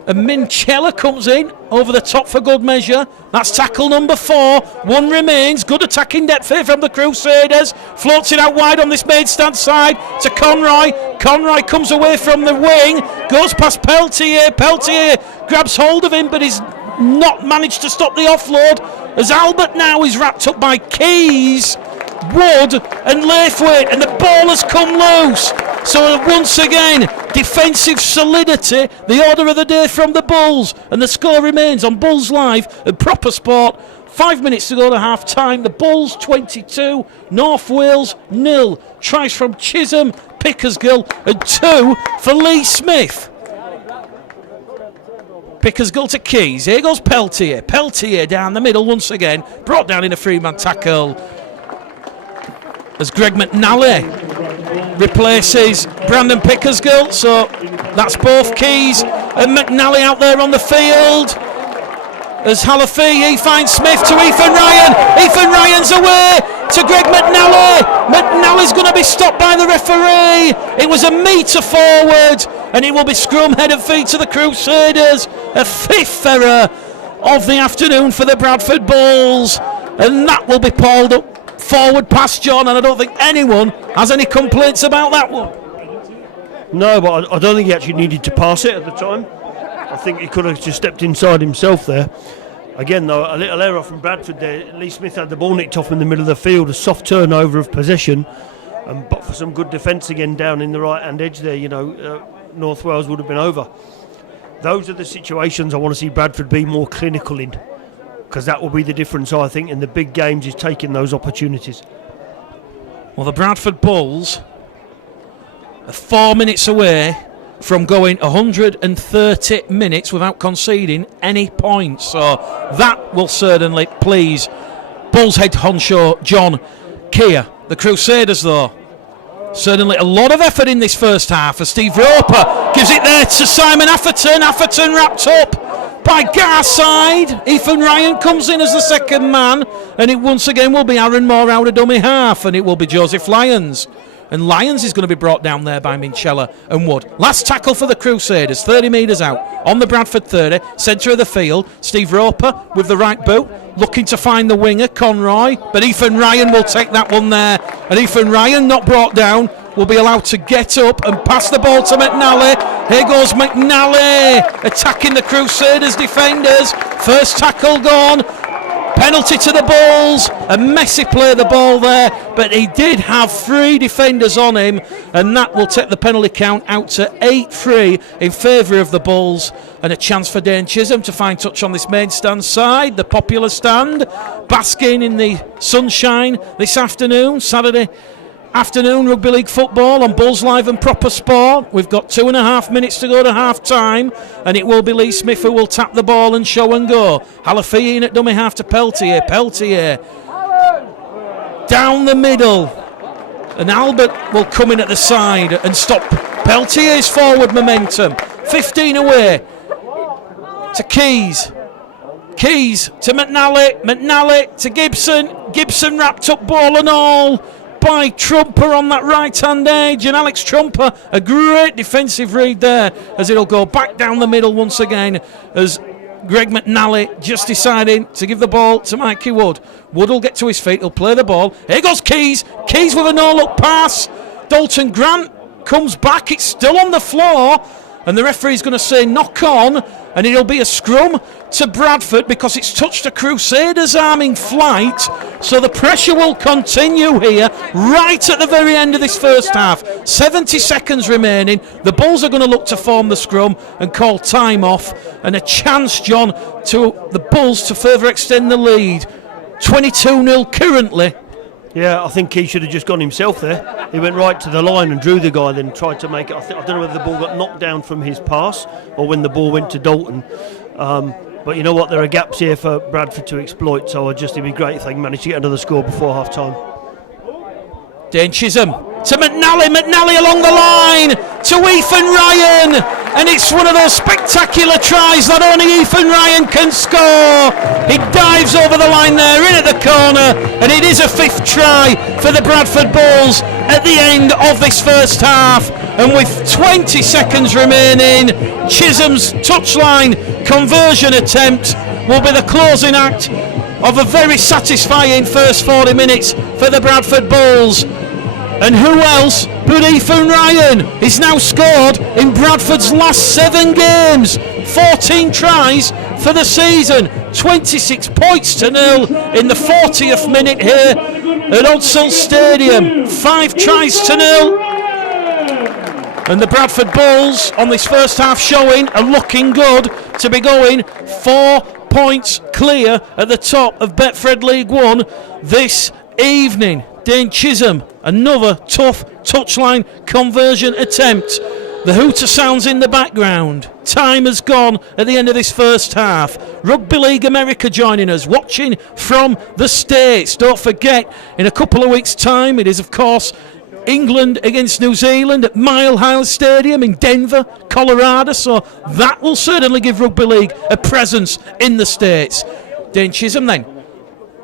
And Minchella comes in over the top for good measure. That's tackle number 4. 1 remains. Good attacking depth here from the Crusaders. Floats it out wide on this main stand side to Conroy. Conroy comes away from the wing. Goes past Peltier. Peltier grabs hold of him, but he's not managed to stop the offload, as Albert now is wrapped up by Keys, Wood and Laithwaite, and the ball has come loose. So once again, defensive solidity, the order of the day from the Bulls, and the score remains on Bulls Live and Proper Sport. 5 minutes to go to half time. The Bulls 22, North Wales 0. Tries from Chisholm, Pickersgill, and 2 for Lee Smith. Pickersgill to Keys. Here goes Peltier. Peltier down the middle once again. Brought down in a three-man tackle as Greg McNally replaces Brandon Pickersgill. So that's both Keys and McNally out there on the field. As Halafi, he finds Smith to Ethan Ryan. Ethan Ryan's away to Greg McNally. McNally's going to be stopped by the referee. It was a metre forward, and it will be scrum head and feet to the Crusaders. A fifth error of the afternoon for the Bradford Bulls, and that will be pulled up forward past John, and I don't think anyone has any complaints about that one. No, but I don't think he actually needed to pass it at the time. I think he could have just stepped inside himself there. Again, though, a little error from Bradford there. Lee Smith had the ball nicked off in the middle of the field, a soft turnover of possession, but for some good defence again down in the right-hand edge there, North Wales would have been over. Those are the situations I want to see Bradford be more clinical in, because that will be the difference, I think, in the big games, is taking those opportunities. Well, the Bradford Bulls are 4 minutes away from going 130 minutes without conceding any points, so that will certainly please Bulls head honcho John Keir. The Crusaders, though, certainly a lot of effort in this first half, as Steve Roper gives it there to Simon Atherton. Atherton wrapped up by Garside. Ethan Ryan comes in as the second man, and it once again will be Aaron Moore out of dummy half, and it will be Joseph Lyons. And Lyons is going to be brought down there by Minchella and Wood. Last tackle for the Crusaders, 30 metres out on the Bradford 30, centre of the field. Steve Roper with the right boot, looking to find the winger, Conroy. But Ethan Ryan will take that one there. And Ethan Ryan, not brought down, will be allowed to get up and pass the ball to McNally. Here goes McNally attacking the Crusaders defenders. First tackle gone. Penalty to the Bulls. A messy play the ball there, but he did have 3 defenders on him, and that will take the penalty count out to 8-3 in favour of the Bulls, and a chance for Dane Chisholm to find touch on this main stand side, the popular stand, basking in the sunshine this afternoon, Saturday afternoon rugby league football on Bulls Live and Proper Sport. We've got 2.5 minutes to go to half time, and it will be Lee Smith who will tap the ball and show and go. Halafi in at dummy half to Peltier. Peltier down the middle, and Albert will come in at the side and stop Peltier's forward momentum. 15 away to Keys. Keys to McNally. McNally to Gibson. Gibson wrapped up ball and all by Trumper on that right-hand edge, and Alex Trumper, a great defensive read there, as it'll go back down the middle once again, as Greg McNally just deciding to give the ball to Mikey Wood. Wood will get to his feet, he'll play the ball. Here goes Keys. Keys with a no-look pass. Dalton Grant comes back, it's still on the floor, and the referee's going to say knock on, and it'll be a scrum to Bradford because it's touched a Crusaders arm in flight, so the pressure will continue here right at the very end of this first half. 70 seconds remaining. The Bulls are going to look to form the scrum and call time off, and a chance, John, to the Bulls to further extend the lead. 22-0 currently. Yeah, I think he should have just gone himself there. He went right to the line and drew the guy, then tried to make it. I don't know whether the ball got knocked down from his pass or when the ball went to Dalton. But you know what? There are gaps here for Bradford to exploit, so it'd be great if they can manage to get another score before half time. Dane Chisholm to McNally. McNally along the line to Ethan Ryan, and it's one of those spectacular tries that only Ethan Ryan can score. He dives over the line there, in at the corner, and it is a 5th try for the Bradford Bulls at the end of this first half. And with 20 seconds remaining, Chisholm's touchline conversion attempt will be the closing act of a very satisfying first 40 minutes for the Bradford Bulls. And who else but Ethan Ryan is now scored in Bradford's last 7 games. 14 tries for the season. 26 points to 0 in the 40th minute here at Odsall Stadium. 5 tries to 0. And the Bradford Bulls on this first half showing are looking good to be going 4 points clear at the top of Betfred League One this evening. Dane Chisholm, another tough touchline conversion attempt. The hooter sounds in the background. Time has gone at the end of this first half. Rugby League America joining us, watching from the States. Don't forget, in a couple of weeks' time, it is, of course, England against New Zealand at Mile High Stadium in Denver, Colorado. So that will certainly give Rugby League a presence in the States. Dane Chisholm then.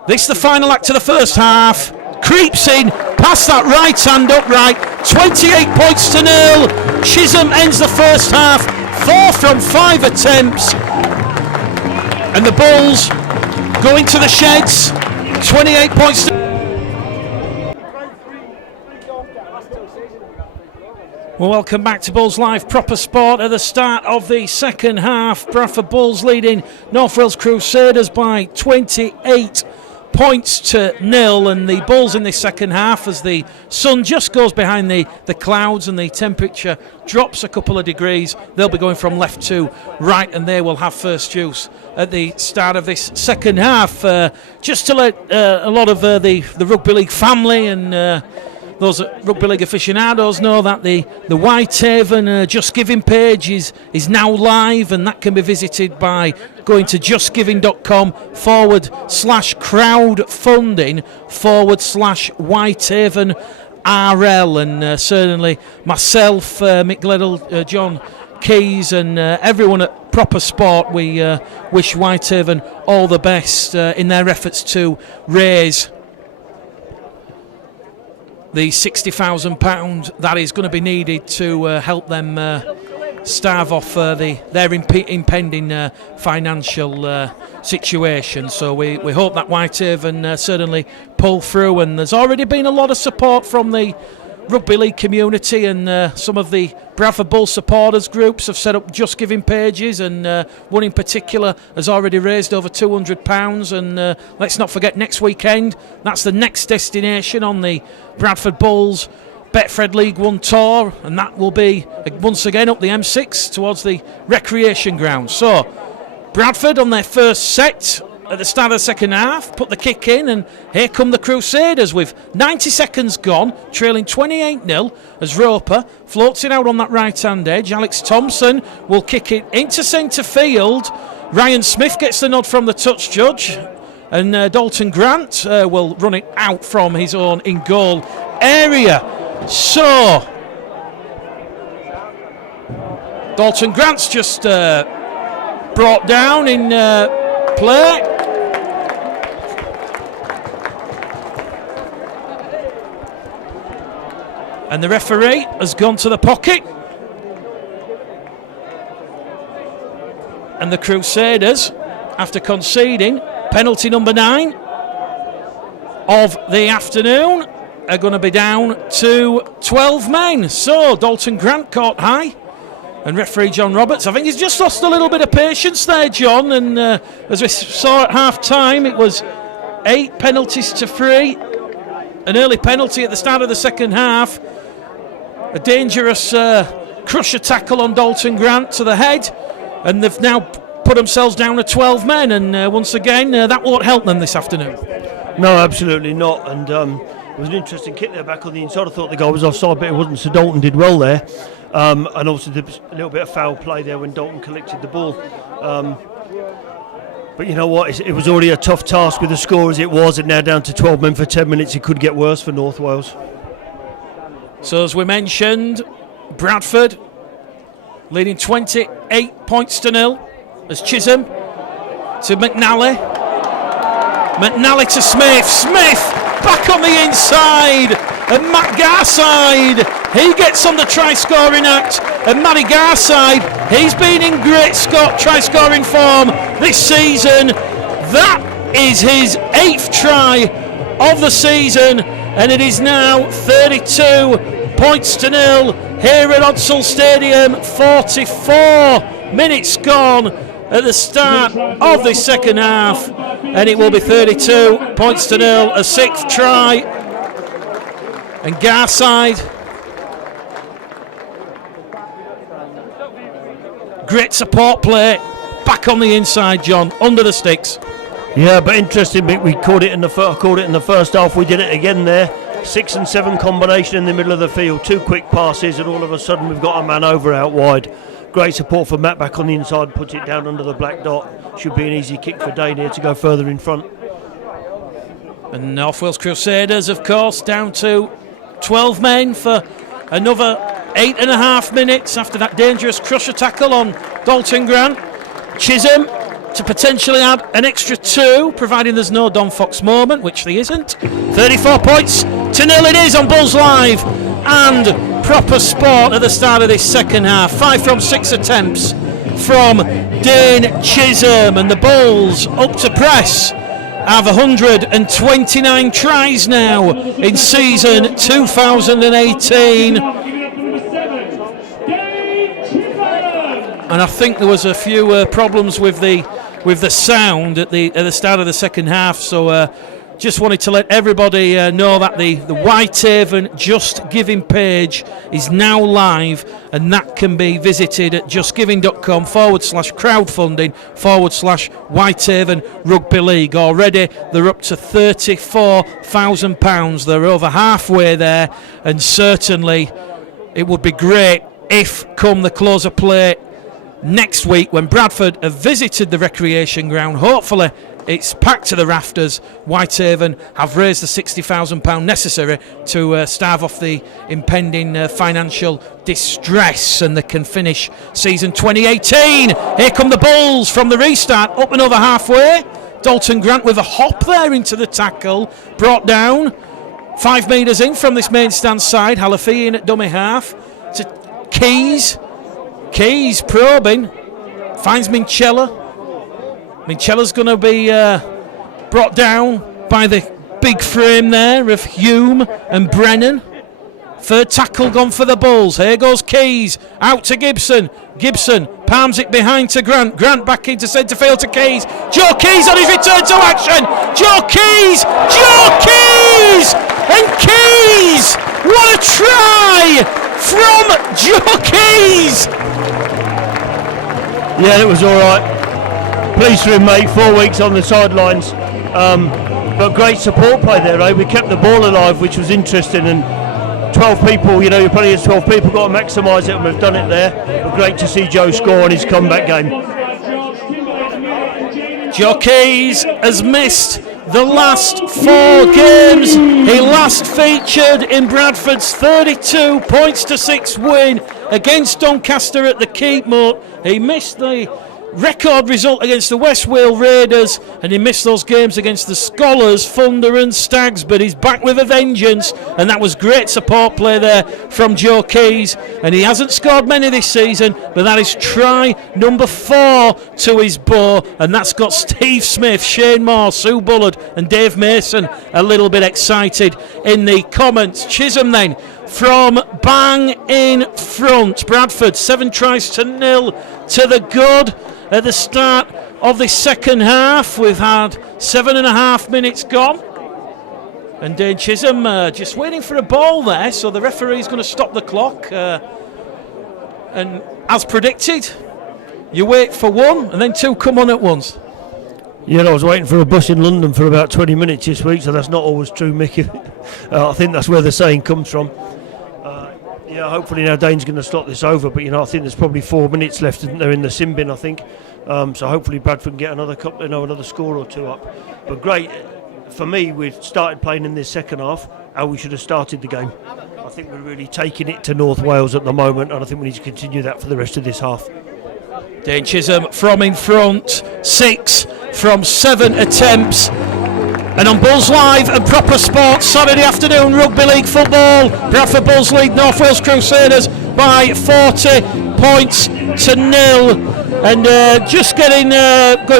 This is the final act of the first half. Creeps in, past that right hand upright, 28 points to 0. Chisholm ends the first half, 4 from 5 attempts. And the Bulls going to the sheds, 28 points to... Well, welcome back to Bulls Live Proper Sport at the start of the second half. Bradford Bulls leading North Wales Crusaders by 28 points to 0, and the Bulls in this second half, as the sun just goes behind the clouds and the temperature drops a couple of degrees, they'll be going from left to right, and they will have first use at the start of this second half. Just to let a lot of the Rugby League family and those Rugby League aficionados know that the Whitehaven Just Giving page is now live, and that can be visited by going to justgiving.com/crowdfunding/Whitehaven RL. And certainly myself, Mick Gledall, John Keys, and everyone at Proper Sport, we wish Whitehaven all the best in their efforts to raise the £60,000 that is going to be needed to help them starve off their impending financial situation. So we hope that Whitehaven certainly pull through, and there's already been a lot of support from the Rugby League community, and some of the Bradford Bull supporters groups have set up Just Giving pages, and one in particular has already raised over £200. And let's not forget, next weekend, that's the next destination on the Bradford Bulls Betfred League One tour, and that will be once again up the M6 towards the recreation ground. So Bradford on their first set at the start of the second half, put the kick in, and here come the Crusaders with 90 seconds gone, trailing 28-0 as Roper floats it out on that right-hand edge. Alex Thompson will kick it into centre field. Ryan Smith gets the nod from the touch judge, and Dalton Grant will run it out from his own in-goal area. So Dalton Grant's just brought down in play. And the referee has gone to the pocket. And the Crusaders, after conceding penalty number 9 of the afternoon, are going to be down to 12 men. So Dalton Grant caught high, and referee John Roberts, I think he's just lost a little bit of patience there, John. And as we saw at half time, it was 8 penalties to 3. An early penalty at the start of the second half. A dangerous crusher tackle on Dalton Grant to the head, and they've now put themselves down to 12 men, and once again that won't help them this afternoon. No, absolutely not. And it was an interesting kick there back on the inside. I thought the goal was offside, but it wasn't, so Dalton did well there. And obviously there was a little bit of foul play there when Dalton collected the ball. But you know what, it was already a tough task with the score as it was, and now down to 12 men for 10 minutes. It could get worse for North Wales. So as we mentioned, Bradford leading 28 points to 0 as Chisholm to McNally. McNally to Smith. Smith back on the inside, and Matt Garside, he gets on the try-scoring act, and Matty Garside, he's been in great try-scoring form this season. That is his 8th try of the season, and it is now 32 points to 0 here at Odsal Stadium. 44 minutes gone at the start of the second half, and it will be 32 points to 0, a 6th try. And Garside great support play back on the inside, John, under the sticks. Yeah, but interesting, Mick, we caught it in the first half. We did it again there. 6 and 7 combination in the middle of the field, 2 quick passes, and all of a sudden we've got a man over out wide. Great support for Matt back on the inside, puts it down under the black dot. Should be an easy kick for Dane here to go further in front. And North Wales Crusaders, of course, down to 12 men for another 8.5 minutes after that dangerous crusher tackle on Dalton Grant. Chisholm to potentially add an extra 2, providing there's no Don Fox moment, which there isn't. 34 points to 0 it is on Bulls Live, and proper sport at the start of this second half. 5 from 6 attempts from Dane Chisholm, and the Bulls up to press. Have 129 tries now in season 2018. And I think there was a few problems with the sound at the start of the second half, so just wanted to let everybody know that the Whitehaven Just Giving page is now live, and that can be visited at justgiving.com/crowdfunding/Whitehaven Rugby League. Already they're up to £34,000. They're over halfway there, and certainly it would be great if, come the close of play next week, when Bradford have visited the recreation ground, hopefully it's packed to the rafters, Whitehaven have raised the £60,000 necessary to stave off the impending financial distress, and they can finish season 2018. Here come the Bulls from the restart, up and over halfway. Dalton Grant with a hop there into the tackle, brought down 5 metres in from this main stand side. Halafi in at dummy half to Keys probing, finds Minchella. Minchella's going to be brought down by the big frame there of Hume and Brennan. Third tackle gone for the Bulls. Here goes Keys, out to Gibson. Gibson palms it behind to Grant. Grant back into centre field to Keys. Joe Keys on his return to action. Joe Keys! And Keys! What a try from Joe Keys! Yeah, it was all right. Pleased for him, mate. 4 weeks on the sidelines, but great support play there, eh? We kept the ball alive, which was interesting, and 12 people, you know, you're playing against 12 people, got to maximise it, and we've done it there. But great to see Joe score on his comeback game. Joe Keys has missed the last 4 games. He last featured in Bradford's 32 points to 6 win against Doncaster at the Keepmoat. He missed the record result against the West Wales Raiders, and he missed those games against the Scholars, Thunder and Stags, but he's back with a vengeance, and that was great support play there from Joe Keys. And he hasn't scored many this season, but that is try number 4 to his bow, and that's got Steve Smith, Shane Moore, Sue Bullard and Dave Mason a little bit excited in the comments. Chisholm then from bang in front. Bradford 7 tries to 0 to the good at the start of the second half. We've had 7.5 minutes gone, and Dane Chisholm just waiting for a ball there, so the referee's going to stop the clock, and as predicted, you wait for 1 and then 2 come on at once. Yeah, I was waiting for a bus in London for about 20 minutes this week, so that's not always true, Mickey. I think that's where the saying comes from. Yeah, hopefully now Dane's going to slot this over, but you know, I think there's probably 4 minutes left, isn't there, in the sin bin, I think. So hopefully Bradford can get another score or 2 up. But great for me, we've started playing in this second half how we should have started the game. I think we're really taking it to North Wales at the moment, and I think we need to continue that for the rest of this half. Dane Chisholm from in front, 6 from 7 attempts. And on Bulls Live and Proper Sports, Saturday afternoon Rugby League football, Bradford Bulls lead North Wales Crusaders by 40 points to 0. And just going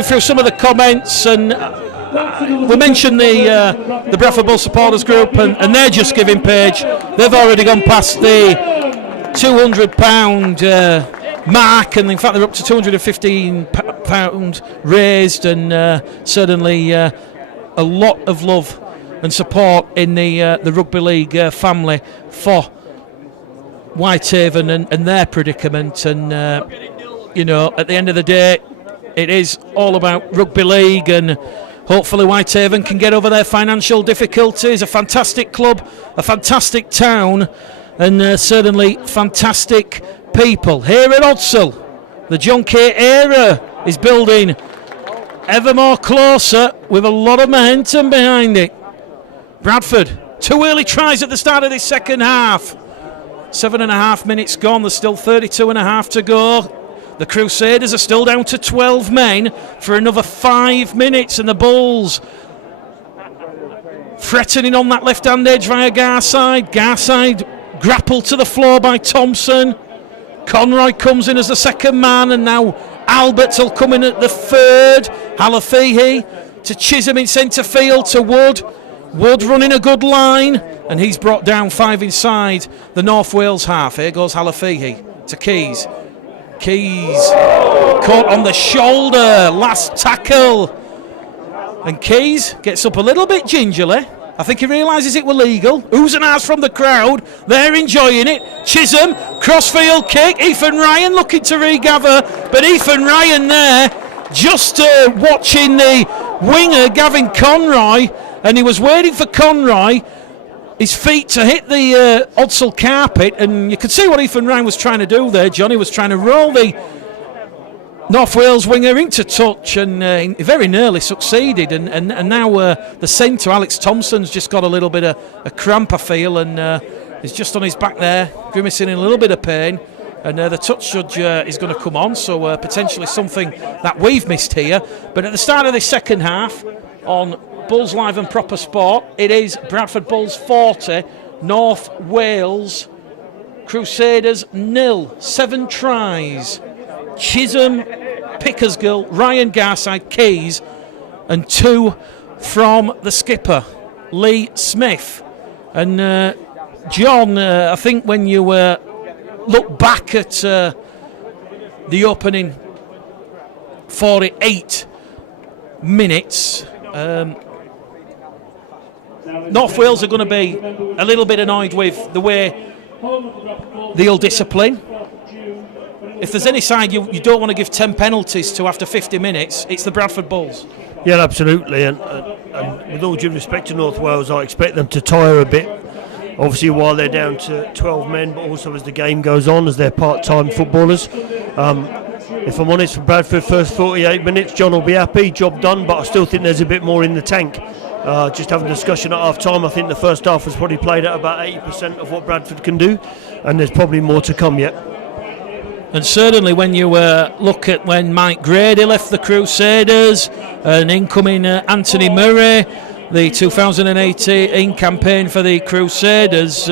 through some of the comments, and we mentioned the Bradford Bulls supporters group and their Just Giving page. They've already gone past the £200 mark, and in fact they're up to £215 raised, and certainly a lot of love and support in the Rugby League family for Whitehaven and their predicament. And you know, at the end of the day, it is all about rugby league, and hopefully Whitehaven can get over their financial difficulties. A fantastic club, a fantastic town, and certainly fantastic people. Here at Odsal, the John Kay era is building ever more closer with a lot of momentum behind it. Bradford, 2 early tries at the start of this second half. 7.5 minutes gone, there's still 32.5 to go. The Crusaders are still down to 12 men for another 5 minutes, and the Bulls threatening on that left-hand edge via Garside. Garside grappled to the floor by Thompson. Conroy comes in as the second man, and now Albert will come in at the third. Halafihi to Chisholm in centre field to Wood. Wood running a good line, and he's brought down 5 inside the North Wales half. Here goes Halafihi to Keys. Keys caught on the shoulder, last tackle, and Keys gets up a little bit gingerly. I think he realises it were legal. Oohs and ahs from the crowd, they're enjoying it. Chisholm, crossfield kick, Ethan Ryan looking to regather, but Ethan Ryan there just watching the winger Gavin Conroy, and he was waiting for Conroy, his feet to hit the Odsal carpet, and you could see what Ethan Ryan was trying to do there. Johnny was trying to roll the North Wales winger into touch, and he very nearly succeeded, and now the centre, Alex Thompson's just got a little bit of a cramp, I feel, and he's just on his back there, grimacing in a little bit of pain, and the touch judge is going to come on, so potentially something that we've missed here. But at the start of this second half, on Bulls Live and Proper Sport, it is Bradford Bulls 40, North Wales Crusaders 0. 7 tries. Chisholm, Pickersgill, Ryan Garside, Keys, and 2 from the skipper, Lee Smith. And John, I think when you look back at the opening 48 minutes, North Wales are going to be a little bit annoyed with the way they'll discipline. If there's any side you don't want to give 10 penalties to after 50 minutes, it's the Bradford Bulls. Yeah, absolutely. And with all due respect to North Wales, I expect them to tire a bit. Obviously, while they're down to 12 men, but also as the game goes on, as they're part-time footballers. If I'm honest, for Bradford, first 48 minutes, John will be happy, job done, but I still think there's a bit more in the tank. Just having a discussion at half-time, I think the first half was probably played at about 80% of what Bradford can do, and there's probably more to come yet. And certainly when you look at when Mike Grady left the Crusaders, and incoming Anthony Murray, the 2018 campaign for the Crusaders,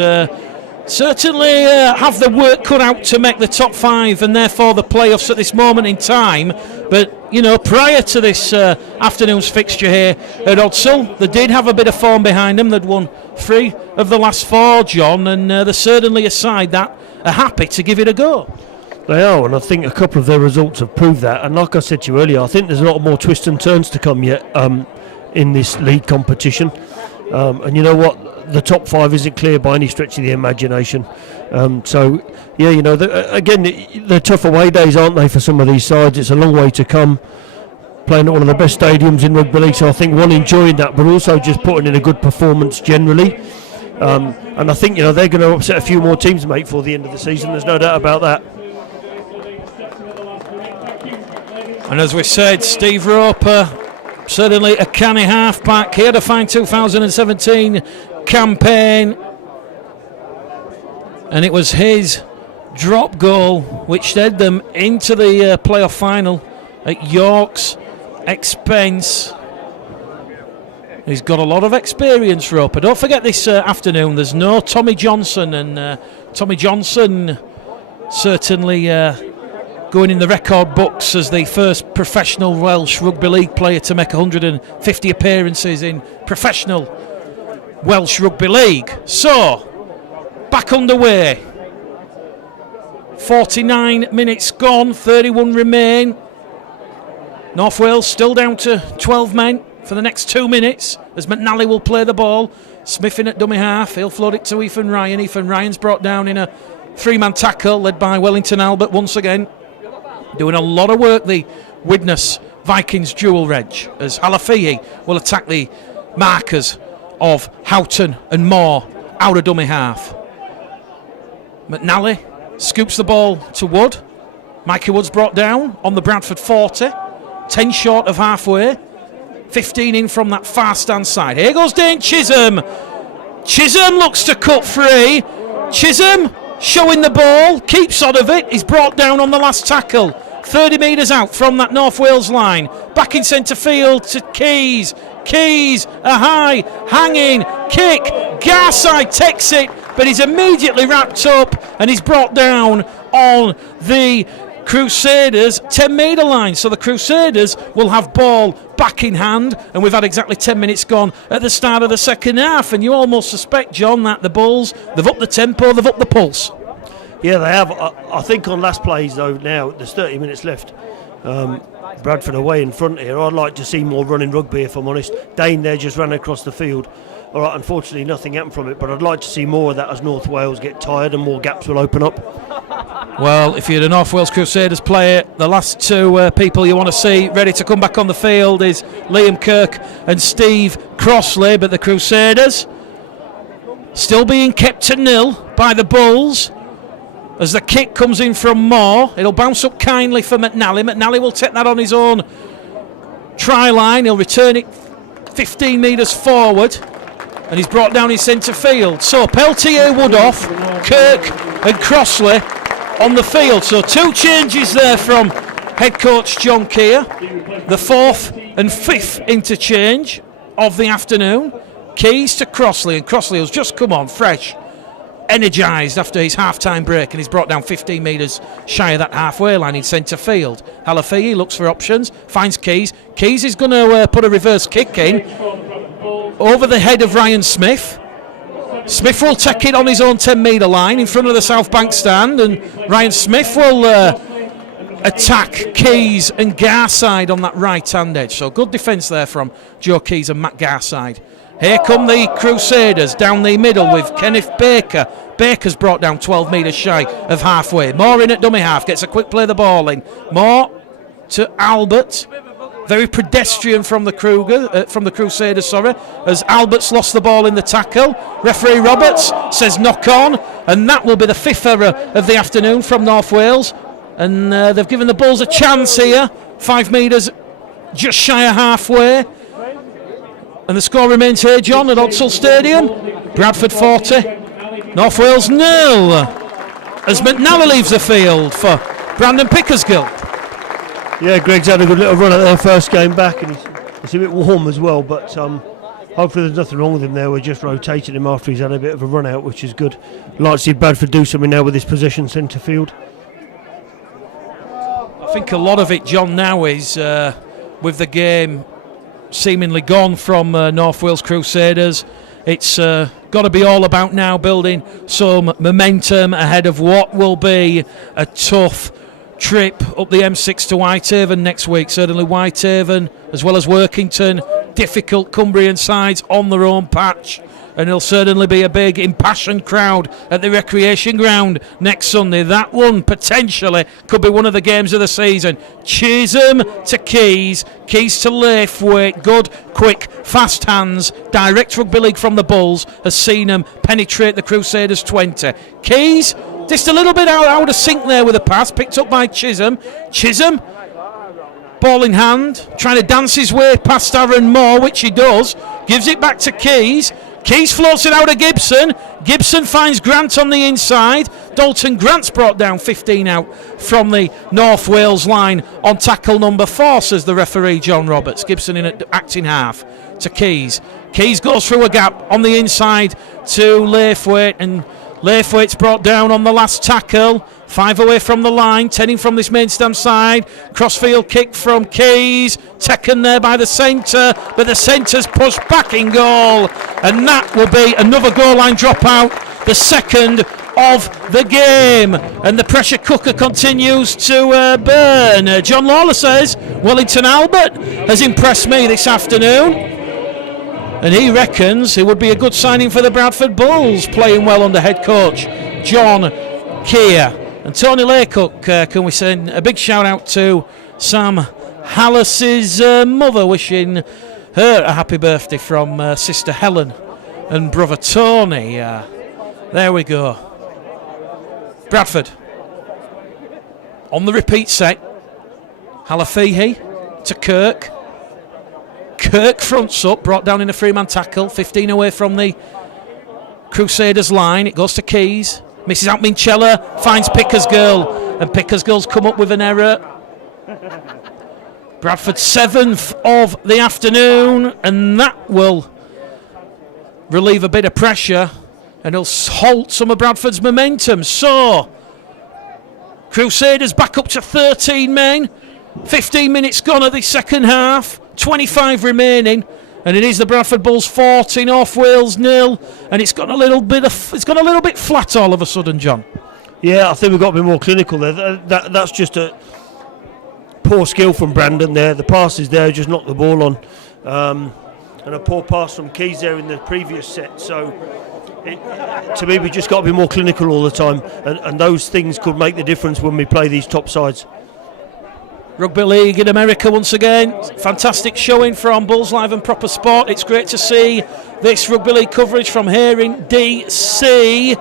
certainly have the work cut out to make the top 5 and therefore the playoffs at this moment in time. But, you know, prior to this afternoon's fixture here at Odsal, they did have a bit of form behind them. They'd won 3 of the last 4, John, and they're certainly a side that are happy to give it a go. They are, and I think a couple of their results have proved that. And like I said to you earlier, I think there's a lot more twists and turns to come yet in this league competition. And you know what? The top 5 isn't clear by any stretch of the imagination. So, yeah, you know, they're tough away days, aren't they, for some of these sides? It's a long way to come. Playing at one of the best stadiums in rugby league, so I think one enjoying that, but also just putting in a good performance generally. And I think, you know, they're going to upset a few more teams, mate, before the end of the season. There's no doubt about that. And as we said, Steve Roper, certainly a canny halfback. He had a fine 2017 campaign, and it was his drop goal which led them into the playoff final at York's expense. He's got a lot of experience, Roper. Don't forget this afternoon there's no Tommy Johnson, and Tommy Johnson certainly going in the record books as the first professional Welsh Rugby League player to make 150 appearances in professional Welsh Rugby League. So, back underway. 49 minutes gone, 31 remain. North Wales still down to 12 men for the next 2 minutes as McNally will play the ball. Smith in at dummy half, he'll float it to Ethan Ryan. Ethan Ryan's brought down in a 3-man tackle led by Wellington Albert once again. doing a lot of work, the Widnes Vikings dual reg, as Halafihi will attack the markers of Houghton and Moore out of dummy half. McNally scoops the ball to Wood. Mikey Wood's brought down on the Bradford 40, 10 short of halfway, 15 in from that far stand side. Here goes Dane Chisholm. Chisholm looks to cut free. Chisholm showing the ball, keeps on of it. He's brought down on the last tackle. 30 metres out from that North Wales line. Back in centre field to Keys. Keys, a high, hanging, kick. Garside takes it, but he's immediately wrapped up and he's brought down on the Crusaders 10 metre line. So the Crusaders will have ball back in hand, and we've had exactly 10 minutes gone at the start of the second half, and you almost suspect, John, that the Bulls, they've upped the tempo, they've upped the pulse. Yeah, they have. I think on last plays, though, now there's 30 minutes left. Bradford away in front here. I'd like to see more running rugby, if I'm honest. Dane there just ran across the field. All right, unfortunately, nothing happened from it, but I'd like to see more of that as North Wales get tired and more gaps will open up. Well, if you're a North Wales Crusaders player, the last two people you want to see ready to come back on the field is Liam Kirk and Steve Crossley, but the Crusaders still being kept to nil by the Bulls. As the kick comes in from Moore, it'll bounce up kindly for McNally. McNally will take that on his own try line. He'll return it 15 metres forward, and he's brought down in centre field. So Peltier, Woodoff, Kirk and Crossley on the field. So two changes there from head coach John Keir. The fourth and fifth interchange of the afternoon. Keys to Crossley, and Crossley has just come on fresh, energised after his half-time break, and he's brought down 15 metres shy of that halfway line in centre field. Halafihi looks for options, finds Keys. Keys is going to put a reverse kick in over the head of Ryan Smith. Smith will take it on his own 10 metre line in front of the South Bank stand, and Ryan Smith will attack Keys and Garside on that right-hand edge. So good defence there from Joe Keys and Matt Garside. Here come the Crusaders down the middle with Kenneth Baker. Baker's brought down 12 metres shy of halfway. Moore in at dummy half, gets a quick play the ball in. Moore to Albert. Very pedestrian from the Crusaders, as Albert's lost the ball in the tackle. Referee Roberts says knock on, and that will be the fifth error of the afternoon from North Wales. And they've given the Bulls a chance here. 5 metres just shy of halfway. And the score remains here, John, at Odsal Stadium. Bradford 40, North Wales 0. As McNally leaves the field for Brandon Pickersgill. Yeah, Greg's had a good little run at their first game back, and it's a bit warm as well, but hopefully there's nothing wrong with him there. We're just rotating him after he's had a bit of a run out, which is good. I'd like to see Bradford do something now with his possession centre field. I think a lot of it, John, now is with the game seemingly gone from North Wales Crusaders. It's got to be all about now building some momentum ahead of what will be a tough trip up the M6 to Whitehaven next week. Certainly Whitehaven as well as Workington, difficult Cumbrian sides on their own patch, and there'll certainly be a big impassioned crowd at the recreation ground next Sunday. That one potentially could be one of the games of the season. Chisholm to Keys, Keys to Laithwaite. Good, quick, fast hands. Direct rugby league from the Bulls has seen them penetrate the Crusaders 20. Keys just a little bit out of sync there with a pass, picked up by Chisholm. Chisholm, ball in hand, trying to dance his way past Aaron Moore, which he does. Gives it back to Keys. Keys floats it out of Gibson. Gibson finds Grant on the inside. Dalton Grant's brought down 15 out from the North Wales line on tackle number 4, says the referee John Roberts. Gibson in at acting half to Keys. Keys goes through a gap on the inside to Laithwaite, and Laithwaite's brought down on the last tackle. 5 away from the line, 10 in from this main stand side. Crossfield kick from Keys, taken there by the centre, but the centre's pushed back in goal, and that will be another goal line dropout, the second of the game, and the pressure cooker continues to burn. John Lawler says Wellington Albert has impressed me this afternoon, and he reckons it would be a good signing for the Bradford Bulls, playing well under head coach John Keir. And Tony Laycock, can we send a big shout out to Sam Hallis's mother, wishing her a happy birthday from sister Helen and brother Tony. There we go. Bradford on the repeat set. Halafihi to Kirk. Kirk fronts up, brought down in a three-man tackle, 15 away from the Crusaders line. It goes to Keys, misses out Minchella, finds Pickersgill, and Pickersgill's come up with an error. Bradford 7th of the afternoon, and that will relieve a bit of pressure and it'll halt some of Bradford's momentum. So Crusaders back up to 13 men, 15 minutes gone of the second half, 25 remaining, and it is the Bradford Bulls 40, North Wales 0, and it's gone a little bit flat all of a sudden, John. Yeah, I think we've got to be more clinical there. That's just a poor skill from Brandon there. The pass is there, just knocked the ball on, and a poor pass from Keys there in the previous set. So to me, we just got to be more clinical all the time, and those things could make the difference when we play these top sides. Rugby League in America once again. Fantastic showing from Bulls Live and Proper Sport. It's great to see this Rugby League coverage from here in DC.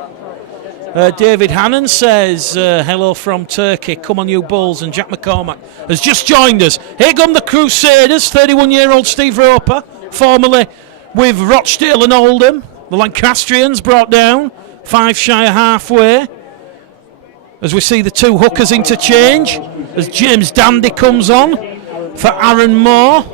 David Hannon says, hello from Turkey, come on you Bulls, and Jack McCormack has just joined us. Here come the Crusaders, 31-year-old Steve Roper, formerly with Rochdale and Oldham. The Lancastrians brought down, 5 shy of halfway. As we see the two hookers interchange, as James Dandy comes on for Aaron Moore.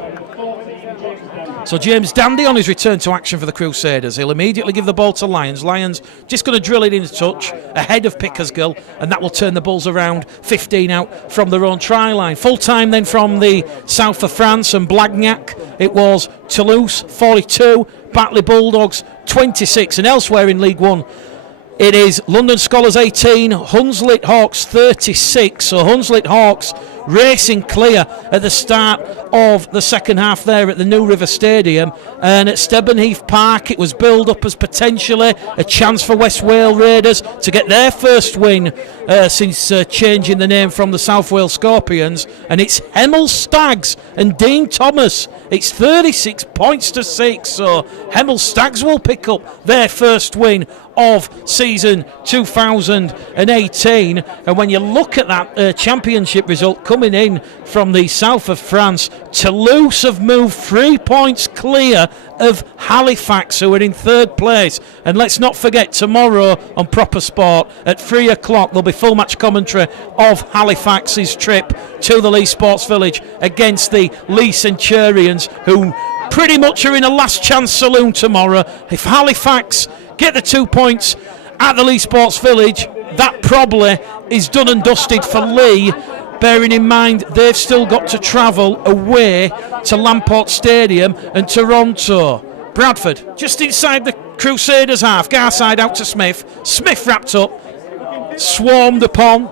So James Dandy on his return to action for the Crusaders. He'll immediately give the ball to Lyons. Lyons just going to drill it in touch ahead of Pickersgill, and that will turn the Bulls around 15 out from their own try line. Full time then from the south of France and Blagnac. It was Toulouse 42, Batley Bulldogs 26, and elsewhere in League One it is London Scholars 18, Hunslet Hawks 36. So Hunslet Hawks racing clear at the start of the second half there at the New River Stadium, and at Stebenheath Park it was billed up as potentially a chance for West Wales Raiders to get their first win since changing the name from the South Wales Scorpions, and it's Hemel Stags and Dean Thomas. It's 36 points to 6, so Hemel Stags will pick up their first win of season 2018. And when you look at that championship result coming in from the south of France, Toulouse have moved 3 points clear of Halifax, who are in third place. And let's not forget, tomorrow on Proper Sport at 3 o'clock there'll be full match commentary of Halifax's trip to the Lee Sports Village against the Lee Centurions, who pretty much are in a last chance saloon tomorrow. If Halifax get the 2 points at the Lee Sports Village, that probably is done and dusted for Lee, bearing in mind they've still got to travel away to Lamport Stadium and Toronto. Bradford just inside the Crusaders half, Garside out to Smith. Smith wrapped up, swarmed upon.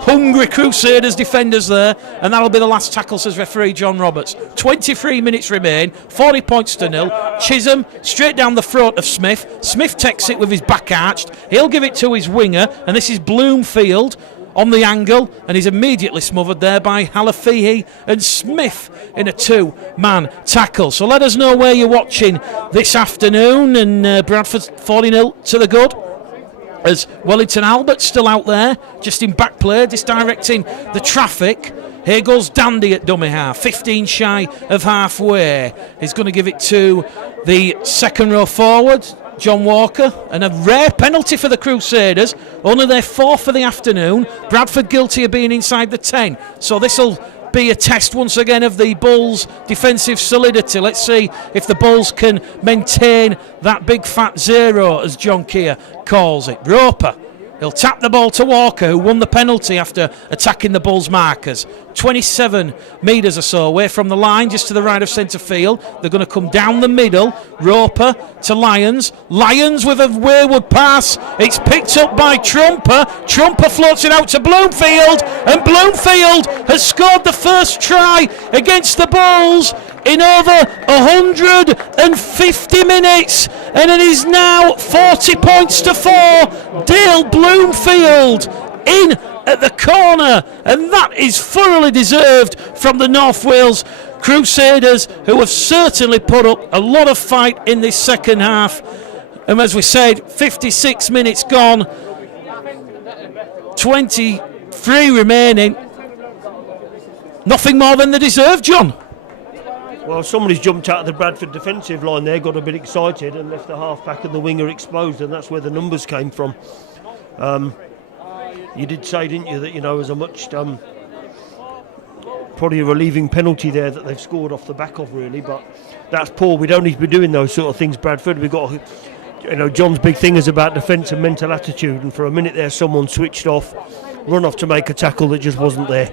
Hungry Crusaders defenders there, and that'll be the last tackle, says referee John Roberts. 23 minutes remain, 40 points to 0. Chisholm straight down the throat of Smith. Smith takes it with his back arched. He'll give it to his winger, and this is Bloomfield on the angle, and he's immediately smothered there by Halafihi and Smith in a two-man tackle. So let us know where you're watching this afternoon, and Bradford's 40-0 to the good, as Wellington Albert still out there, just in back play, misdirecting the traffic. Here goes Dandy at dummy half, 15 shy of halfway. He's going to give it to the second row forward, John Walker, and a rare penalty for the Crusaders, only their fourth for the afternoon. Bradford guilty of being inside the 10, so this will be a test once again of the Bulls' defensive solidity. Let's see if the Bulls can maintain that big fat zero, as John Keir calls it. Roper, he'll tap the ball to Walker, who won the penalty after attacking the Bulls' markers. 27 metres or so away from the line, just to the right of centre field. They're going to come down the middle. Roper to Lyons. Lyons with a wayward pass. It's picked up by Trumper. Trumper floats it out to Bloomfield, and Bloomfield has scored the first try against the Bulls in over 150 minutes, and it is now 40 points to 4. Dale Bloomfield in at the corner, and that is thoroughly deserved from the North Wales Crusaders, who have certainly put up a lot of fight in this second half. And as we said, 56 minutes gone, 23 remaining. Nothing more than they deserve, John. Well, somebody's jumped out of the Bradford defensive line there, got a bit excited and left the half-back and the winger exposed, and that's where the numbers came from. You did say, didn't you, that, you know, as a much probably a relieving penalty there that they've scored off the back of, really, but that's poor. We don't need to be doing those sort of things, Bradford. We've got, you know, John's big thing is about defence and mental attitude, and for a minute there someone switched off, run off to make a tackle that just wasn't there,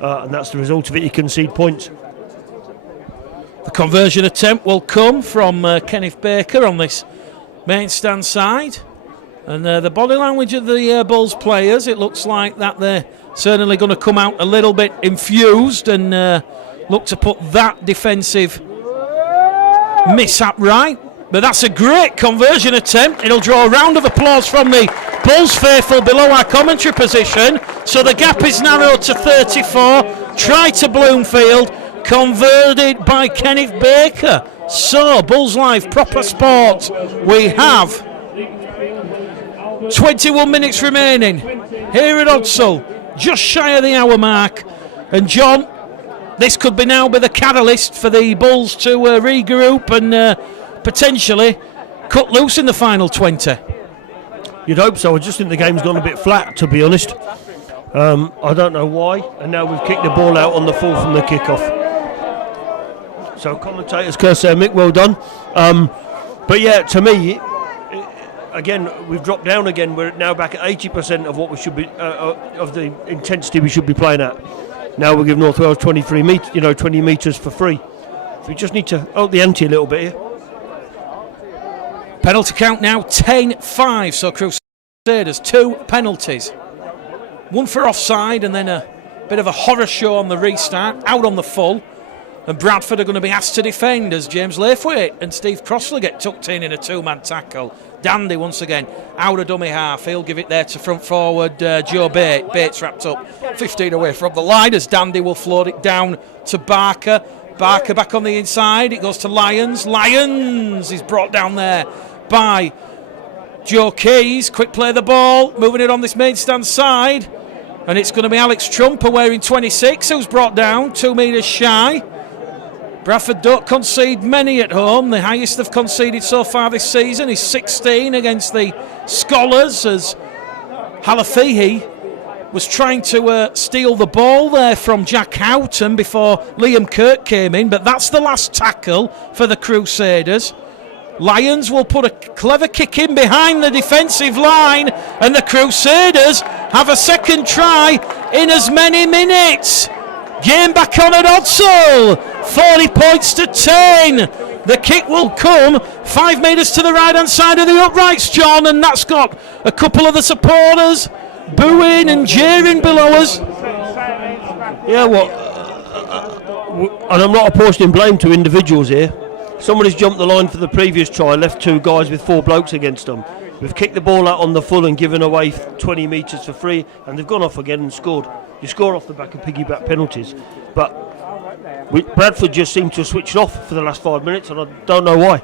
and that's the result of it. You concede points. The conversion attempt will come from Kenneth Baker on this main stand side. And the body language of the Bulls players, it looks like that they're certainly going to come out a little bit infused and look to put that defensive mishap right. But that's a great conversion attempt. It'll draw a round of applause from the Bulls faithful below our commentary position. So the gap is narrowed to 34. Try to Bloomfield. Converted by Kenneth Baker. So, Bulls Live, proper sport. We have 21 minutes remaining here at Odsall, just shy of the hour mark. And John, this could be the catalyst for the Bulls to regroup and potentially cut loose in the final 20. You'd hope so. I just think the game's gone a bit flat, to be honest. I don't know why, and now we've kicked the ball out on the full from the kickoff. So commentators curse there, Mick, well done. But yeah, to me, again, we've dropped down again. We're now back at 80% of what we should be, of the intensity we should be playing at. Now we'll give North Wales 20 metres for free. So we just need to up the ante a little bit here. Penalty count now 10-5. So Crusaders, 2 penalties. One for offside and then a bit of a horror show on the restart, out on the full. And Bradford are going to be asked to defend as James Laithwaite and Steve Crossley get tucked in a 2-man tackle. Dandy once again out of dummy half. He'll give it there to front forward Joe Bates. Bates wrapped up 15 away from the line as Dandy will float it down to Barker. Barker back on the inside. It goes to Lyons. Lyons is brought down there by Joe Keys. Quick play the ball. Moving it on this main stand side. And it's going to be Alex Trumper wearing 26 who's brought down 2 metres shy. Bradford don't concede many at home. The highest they've conceded so far this season is 16 against the Scholars, as Halafihi was trying to steal the ball there from Jack Houghton before Liam Kirk came in, but that's the last tackle for the Crusaders. Lyons will put a clever kick in behind the defensive line, and the Crusaders have a second try in as many minutes. Game back on at Odsall, 40 points to 10. The kick will come 5 metres to the right hand side of the uprights, John, and that's got a couple of the supporters booing and jeering below us. Yeah, well, and I'm not apportioning blame to individuals here. Somebody's jumped the line for the previous try, left 2 guys with 4 blokes against them. We've kicked the ball out on the full and given away 20 metres for free, and they've gone off again and scored. You score off the back of piggyback penalties, but Bradford just seemed to have switched off for the last 5 minutes, and I don't know why.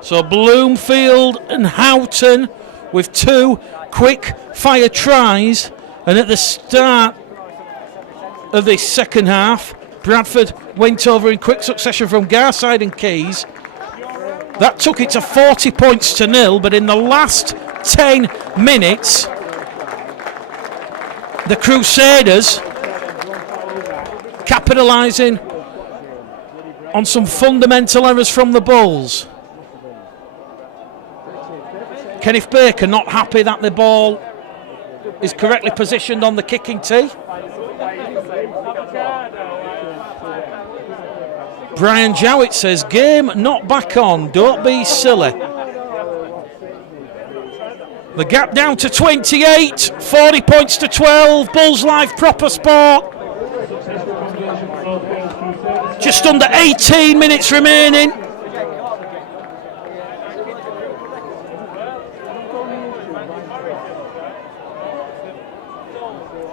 So Bloomfield and Houghton with 2 quick fire tries, and at the start of this second half, Bradford went over in quick succession from Garside and Keys. That took it to 40 points to 0, but in the last 10 minutes, the Crusaders capitalising on some fundamental errors from the Bulls. Kenneth Baker not happy that the ball is correctly positioned on the kicking tee. Brian Jowett says, game not back on, don't be silly. The gap down to 28, 40 points to 12, Bulls Live proper sport. Just under 18 minutes remaining.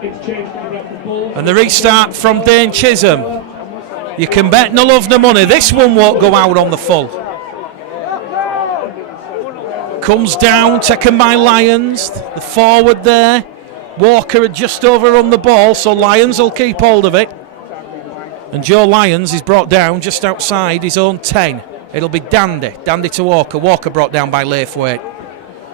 And the restart from Dane Chisholm. You can bet no love no money. This one won't go out on the full. Comes down, taken by Lyons. The forward there. Walker had just overrun the ball, so Lyons will keep hold of it. And Joe Lyons is brought down just outside his own 10. It'll be Dandy. Dandy to Walker. Walker brought down by Laithwaite.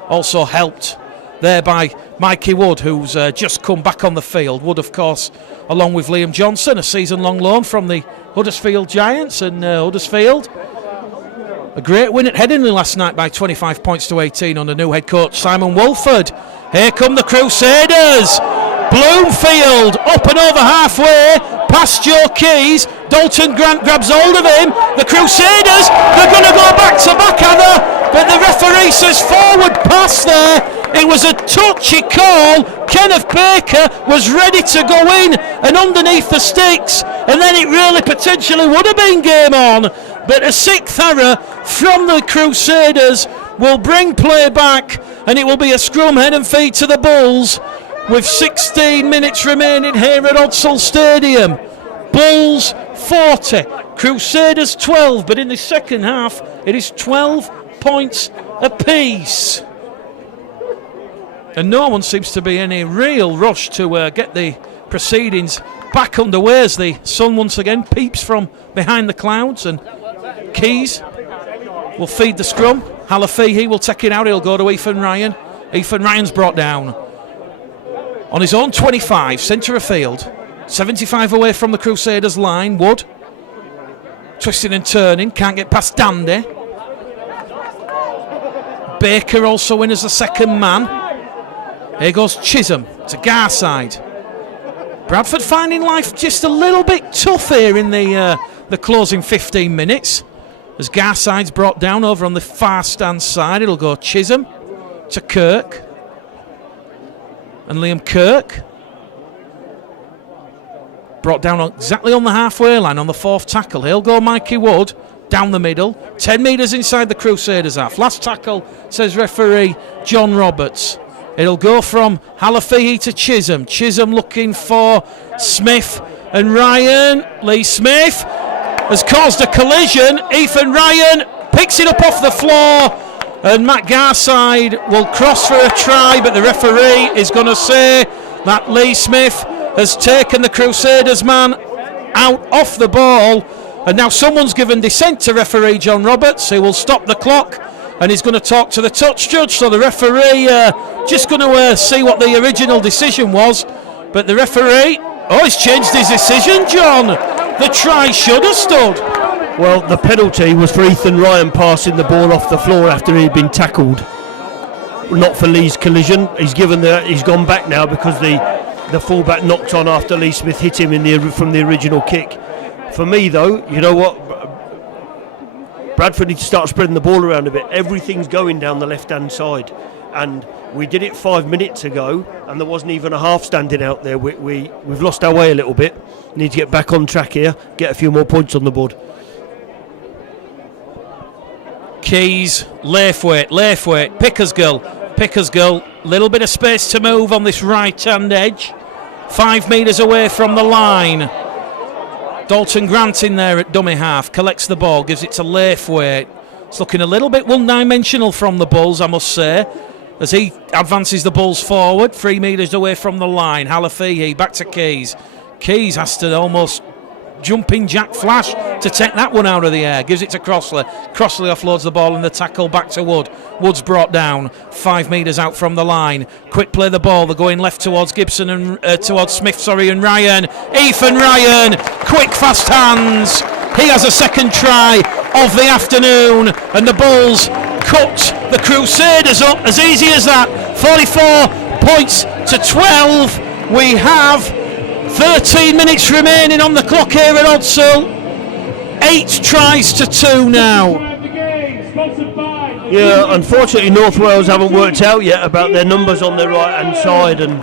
Also helped there by Mikey Wood, who's just come back on the field. Wood, of course, along with Liam Johnson, a season-long loan from the Huddersfield Giants, and Huddersfield a great win at Headingley last night by 25 points to 18 under new head coach Simon Wolford. Here come the Crusaders. Bloomfield up and over halfway past Joe Keys. Dalton Grant grabs hold of him. The Crusaders, they're going to go back to back, Anna, but the referee says forward pass there. It was a touchy call. Kenneth Baker was ready to go in and underneath the sticks, and then it really potentially would have been game on. But a sixth error from the Crusaders will bring play back, and it will be a scrum head and feet to the Bulls with 16 minutes remaining here at Odsal Stadium. Bulls 40, Crusaders 12, but in the second half it is 12 points apiece. And no one seems to be any real rush to get the proceedings back underway as the sun once again peeps from behind the clouds, and Keys will feed the scrum. Halafihi will take it out. He'll go to Ethan Ryan. Ethan Ryan's brought down on his own 25, centre of field, 75 away from the Crusaders line. Wood twisting and turning, can't get past Dandy. Baker also in as the second man. Here goes Chisholm to Garside. Bradford finding life just a little bit tough here in the closing 15 minutes. As Garside's brought down over on the far stand side, it'll go Chisholm to Kirk. And Liam Kirk brought down exactly on the halfway line on the fourth tackle. He'll go Mikey Wood down the middle, 10 metres inside the Crusaders half. Last tackle, says referee John Roberts. It'll go from Halafihi to Chisholm. Chisholm looking for Smith and Ryan. Lee Smith has caused a collision. Ethan Ryan picks it up off the floor, and Matt Garside will cross for a try, but the referee is going to say that Lee Smith has taken the Crusaders man out off the ball, and now someone's given dissent to referee John Roberts, who will stop the clock, and he's going to talk to the touch judge. So the referee just going to see what the original decision was, but the referee, he's changed his decision, John. The try should have stood. Well, the penalty was for Ethan Ryan passing the ball off the floor after he'd been tackled, not for Lee's collision. He's gone back now because the fullback knocked on after Lee Smith hit him from the original kick. For me, though, you know what? Bradford need to start spreading the ball around a bit. Everything's going down the left-hand side, and we did it 5 minutes ago, and there wasn't even a half standing out there. We've lost our way a little bit. Need to get back on track here, get a few more points on the board. Keys, Laithwaite, Pickersgill, little bit of space to move on this right-hand edge. 5 metres away from the line. Dalton Grant in there at dummy half, collects the ball, gives it to Laithwaite. It's looking a little bit one-dimensional from the Bulls, I must say, as he advances the Bulls forward, 3 metres away from the line. Halafihi back to Keys. Keys has to almost jumping jack flash to take that one out of the air. Gives it to Crossley. Crossley offloads the ball and the tackle back to Wood. Wood's brought down 5 metres out from the line. Quick play the ball. They're going left towards Gibson and towards Smith, and Ryan. Ethan Ryan, quick fast hands. He has a second try of the afternoon, and the Bulls cut the Crusaders up as easy as that. 44 points to 12. We have 13 minutes remaining on the clock here at Odsal. 8 tries to 2 now. Yeah, unfortunately North Wales haven't worked out yet about their numbers on their right hand side, and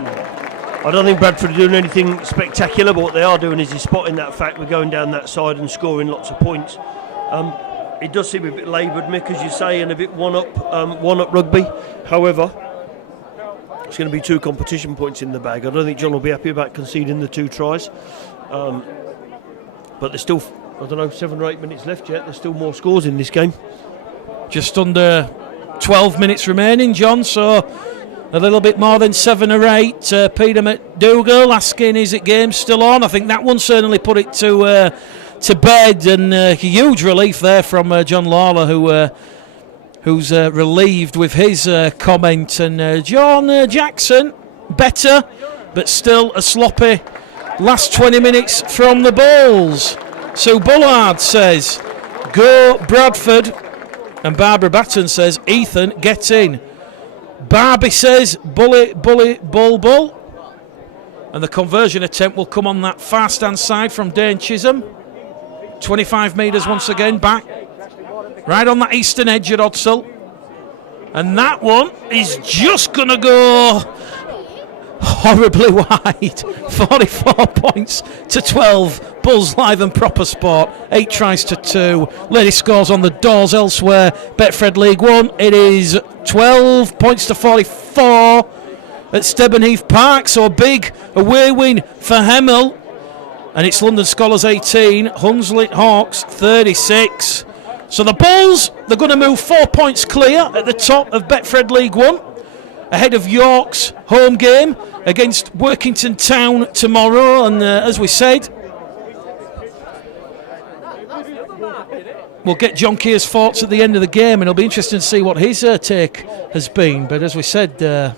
I don't think Bradford are doing anything spectacular, but what they are doing is spotting that fact we're going down that side and scoring lots of points. It does seem a bit laboured, Mick, as you say, and a bit one up rugby. However, it's going to be 2 competition points in the bag. I don't think John will be happy about conceding the 2 tries. But there's still, 7 or 8 minutes left yet. There's still more scores in this game. Just under 12 minutes remaining, John, so a little bit more than 7 or 8. Peter McDougall asking, is it game still on? I think that one certainly put it to bed, and a huge relief there from John Lawler, who's relieved with his comment. And John Jackson, better, but still a sloppy last 20 minutes from the Bulls. Sue Bullard says, go Bradford. And Barbara Batten says, Ethan, get in. Barbie says, bully, bully, bull, bull. And the conversion attempt will come on that far stand side from Dane Chisholm. 25 metres once again back. Right on that eastern edge at Odsall. And that one is just going to go horribly wide. 44 points to 12. Bulls live and proper sport. 8 tries to 2. Lady scores on the doors elsewhere. Betfred League 1. It is 12 points to 44 at Stebenheath Park. So a big away win for Hemel. And it's London Scholars 18. Hunslet Hawks 36. So the Bulls, they're going to move 4 points clear at the top of Betfred League 1. Ahead of York's home game against Workington Town tomorrow. And as we said, we'll get John Keir's thoughts at the end of the game, and it'll be interesting to see what his take has been. But as we said, the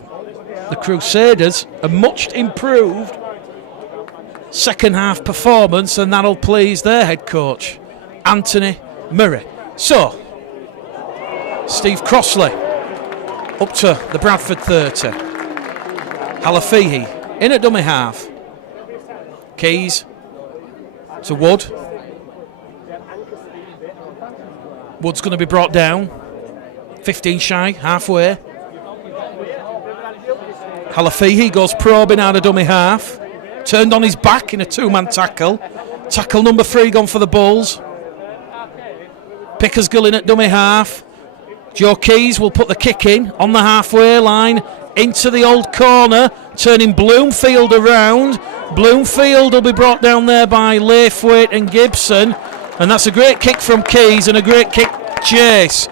Crusaders, a much improved second half performance, and that'll please their head coach, Anthony Murray. So, Steve Crossley up to the Bradford 30. Halafihi in at dummy half. Keys to Wood. Wood's going to be brought down. 15 shy, halfway. Halafihi goes probing out of dummy half. Turned on his back in a 2-man tackle. Tackle number 3 gone for the Bulls. Pickersgill in at dummy half. Joe Keys will put the kick in on the halfway line into the old corner, turning Bloomfield around. Bloomfield will be brought down there by Laithwaite and Gibson, and that's a great kick from Keys and a great kick chase.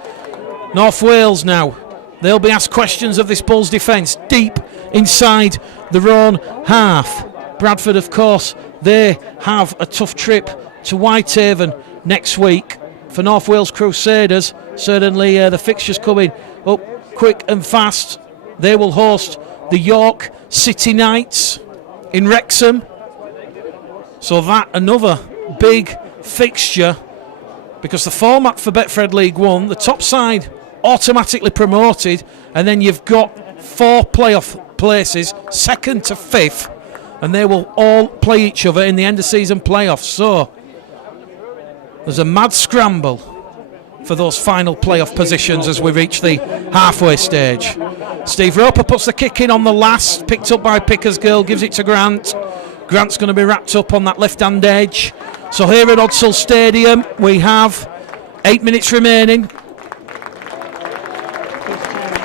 North Wales now, they'll be asked questions of this Bulls defence deep inside their own half. Bradford, of course, they have a tough trip to Whitehaven next week. For North Wales Crusaders, certainly the fixtures coming up quick and fast. They will host the York City Knights in Wrexham. So that another big fixture, because the format for Betfred League 1, the top side automatically promoted, and then you've got 4 playoff places, 2nd to 5th, and they will all play each other in the end of season playoffs. So there's a mad scramble for those final playoff positions as we reach the halfway stage. Steve Roper puts the kick in on the last, picked up by Pickersgill, gives it to Grant. Grant's going to be wrapped up on that left-hand edge. So here at Odsall Stadium, we have 8 minutes remaining.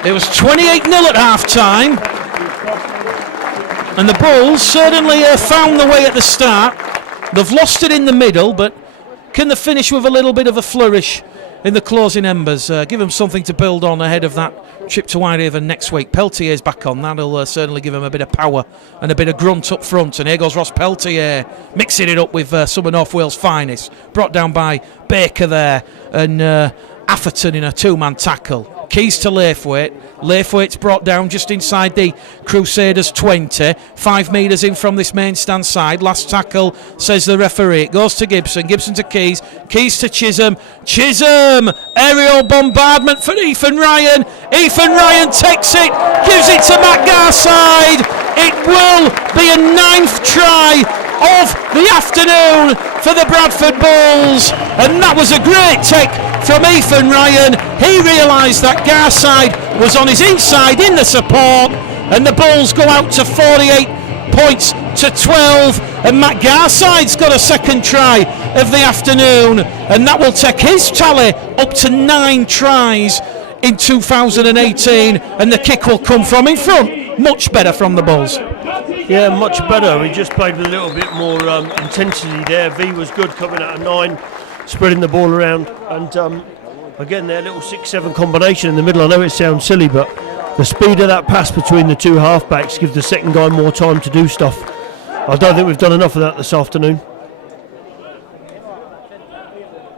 It was 28-0 at half-time. And the Bulls certainly found the way at the start. They've lost it in the middle, but can they finish with a little bit of a flourish in the closing embers? Give them something to build on ahead of that trip to Whitehaven next week. Peltier's back on. That'll certainly give him a bit of power and a bit of grunt up front. And here goes Ross Peltier, mixing it up with some of North Wales' finest. Brought down by Baker there, and Atherton in a 2-man tackle. Keys to Laithwaite. Laithwaite's brought down just inside the Crusaders 20. 5 metres in from this main stand side. Last tackle, says the referee. It goes to Gibson. Gibson to Keys. Keys to Chisholm. Chisholm! Aerial bombardment for Ethan Ryan. Ethan Ryan takes it. Gives it to Matt Garside. It will be a 9th try of the afternoon for the Bradford Bulls, and that was a great take from Ethan Ryan. He realised that Garside was on his inside in the support, and the Bulls go out to 48 points to 12, and Matt Garside's got a 2nd try of the afternoon, and that will take his tally up to 9 tries in 2018, and the kick will come from in front. Much better from the Bulls. Yeah, much better. He just played with a little bit more intensity there. V was good coming out of 9, spreading the ball around, and again their little 6-7 combination in the middle. I know it sounds silly, but the speed of that pass between the two halfbacks gives the second guy more time to do stuff. I don't think we've done enough of that this afternoon.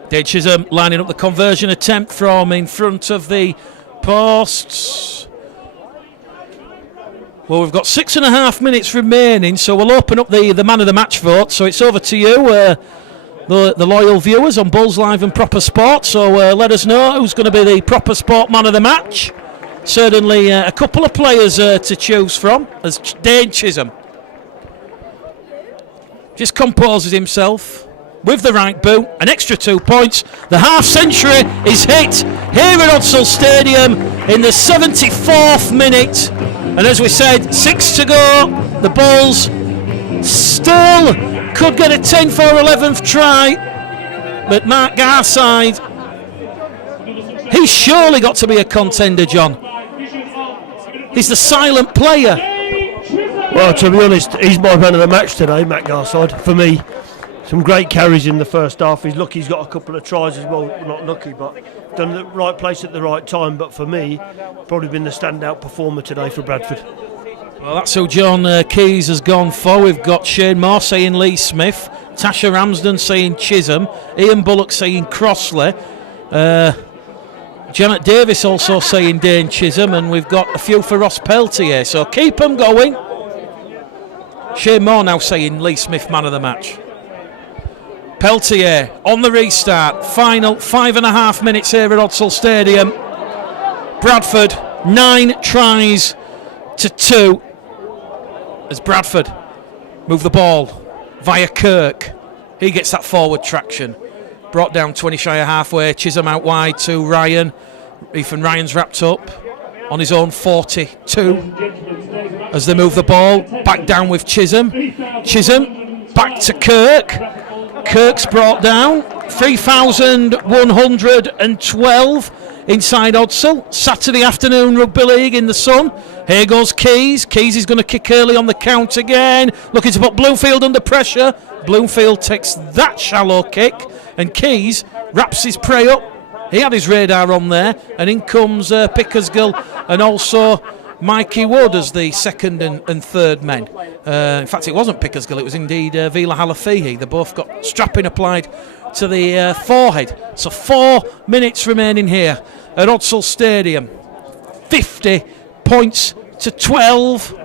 Dave Chisholm lining up the conversion attempt from in front of the posts. Well, we've got 6.5 minutes remaining, so we'll open up the man of the match vote. So it's over to you, the loyal viewers on Bulls Live and Proper Sport. So let us know who's going to be the Proper Sport man of the match. Certainly a couple of players to choose from, as Dave Chisholm just composes himself with the right boot, an extra 2 points. The half century is hit here at Odsal Stadium in the 74th minute. And as we said, 6 to go. The Bulls still could get a 10 for 11th try. But Mark Garside, he's surely got to be a contender, John. He's the silent player. Well, to be honest, he's my man of the match today, Matt Garside, for me. Some great carries in the first half. He's lucky he's got a couple of tries as well. Not lucky, but done the right place at the right time. But for me, probably been the standout performer today for Bradford. Well, that's who John Keys has gone for. We've got Shane Moore saying Lee Smith, Tasha Ramsden saying Chisholm, Ian Bullock saying Crossley, Janet Davis also saying Dane Chisholm, and we've got a few for Ross Peltier. So keep them going. Shane Moore now saying Lee Smith man of the match. Peltier on the restart. Final 5.5 minutes here at Odsal Stadium. Bradford 9 tries to 2 as Bradford move the ball via Kirk. He gets that forward traction. Brought down 20 shy of halfway. Chisholm out wide to Ryan. Ethan Ryan's wrapped up on his own 42 as they move the ball back down with Chisholm. Chisholm back to Kirk. Kirk's brought down. 3,112 inside Odsal. Saturday afternoon rugby league in the sun. Here goes Keys. Keys is going to kick early on the count again. Looking to put Bloomfield under pressure. Bloomfield takes that shallow kick, and Keys wraps his prey up. He had his radar on there, and in comes Pickersgill and also Mikey Wood as the second and third men. In fact, it wasn't Pickersgill, it was indeed Vila Halafihi. They both got strapping applied to the forehead. So 4 minutes remaining here at Odsal Stadium. 50 points to 12.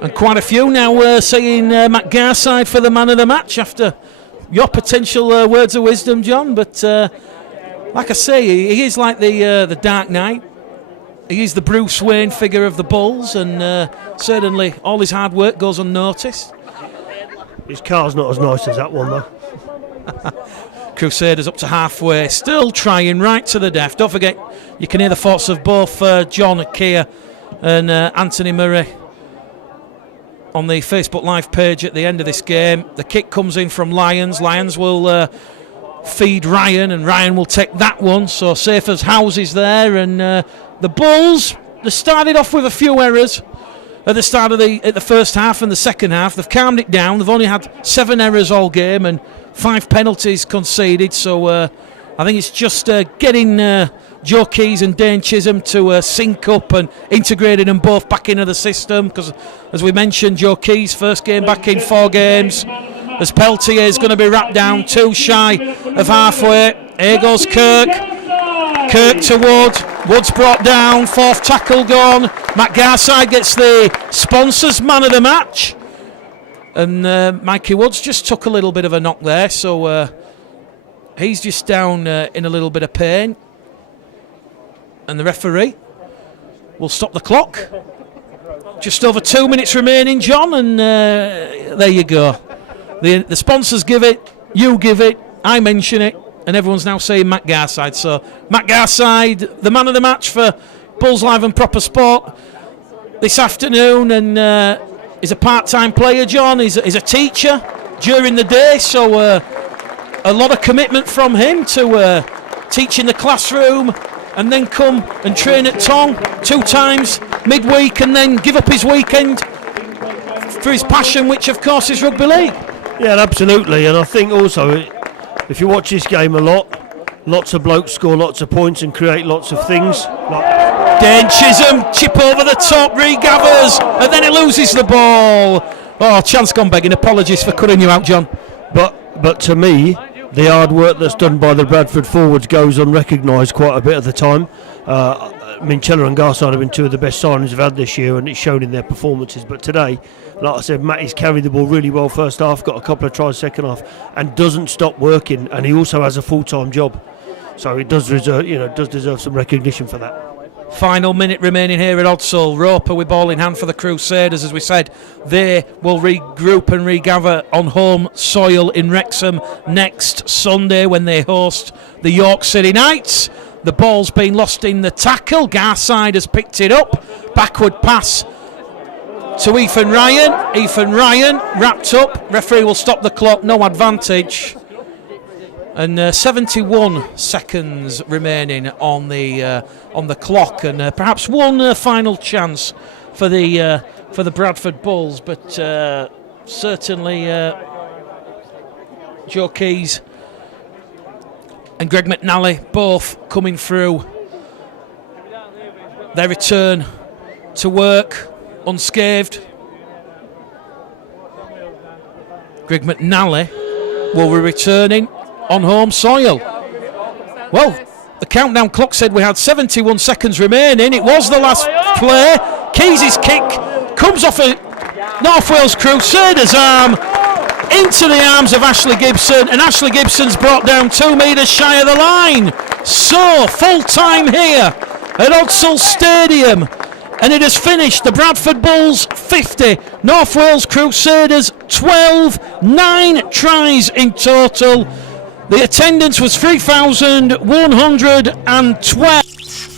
And quite a few now saying Matt Garside for the man of the match after your potential words of wisdom, John. But like I say, he is like the Dark Knight. He is the Bruce Wayne figure of the Bulls, and certainly all his hard work goes unnoticed. His car's not as nice as that one, though. Crusaders up to halfway, still trying right to the death. Don't forget, you can hear the thoughts of both John Keir and Anthony Murray on the Facebook Live page at the end of this game. The kick comes in from Lions. Lions will feed Ryan, and Ryan will take that one. So safe as houses there, and the Bulls, they started off with a few errors at the start of the first half and the second half. They've calmed it down. They've only had 7 errors all game and 5 penalties conceded. So I think it's just getting Joe Keys and Dane Chisholm to sync up and integrating them both back into the system. Because as we mentioned, Joe Keys' first game back in 4 games. As Peltier is going to be wrapped down 2 shy of halfway. Here goes Kirk. Kirk to Wood. Wood's brought down. 4th tackle gone. Matt Garside gets the sponsors man of the match. And Mikey Woods just took a little bit of a knock there. So he's just down in a little bit of pain. And the referee will stop the clock. Just over 2 minutes remaining, John. And there you go. The sponsors give it. You give it. I mention it. And everyone's now saying Matt Garside. So Matt Garside, the man of the match for Bulls Live and Proper Sport this afternoon, and he's a part-time player, John. He's a teacher during the day, so a lot of commitment from him to teach in the classroom and then come and train at Tong 2 times midweek and then give up his weekend for his passion, which of course is rugby league. Yeah, absolutely. And I think also, if you watch this game a lot, lots of blokes score lots of points and create lots of things. Dane Chisholm, chip over the top, regathers, and then he loses the ball. Oh, chance gone begging. Apologies for cutting you out, John. But to me, the hard work that's done by the Bradford forwards goes unrecognised quite a bit of the time. Minchella and Garside have been 2 of the best signings we've had this year, and it's shown in their performances. But today, like I said, Matty's carried the ball really well first half, got a couple of tries second half, and doesn't stop working. And he also has a full-time job, so it does deserve some recognition for that. Final minute remaining here at Odsall. Roper with ball in hand for the Crusaders. As we said, they will regroup and regather on home soil in Wrexham next Sunday when they host the York City Knights. The ball's been lost in the tackle. Garside has picked it up. Backward pass to Ethan Ryan. Ethan Ryan wrapped up. Referee will stop the clock. No advantage. And 71 seconds remaining on the clock, and perhaps one final chance for the Bradford Bulls, but certainly Joe Keys and Greg McNally both coming through their return to work unscathed. Greg McNally will be returning on home soil. Well, the countdown clock said we had 71 seconds remaining. It was the last play. Keys' kick comes off a North Wales Crusaders' arm into the arms of Ashley Gibson, and Ashley Gibson's brought down 2 metres shy of the line. So, full time here at Odsall Stadium, and it has finished the Bradford Bulls 50, North Wales Crusaders 12, 9 tries in total. The attendance was 3,112.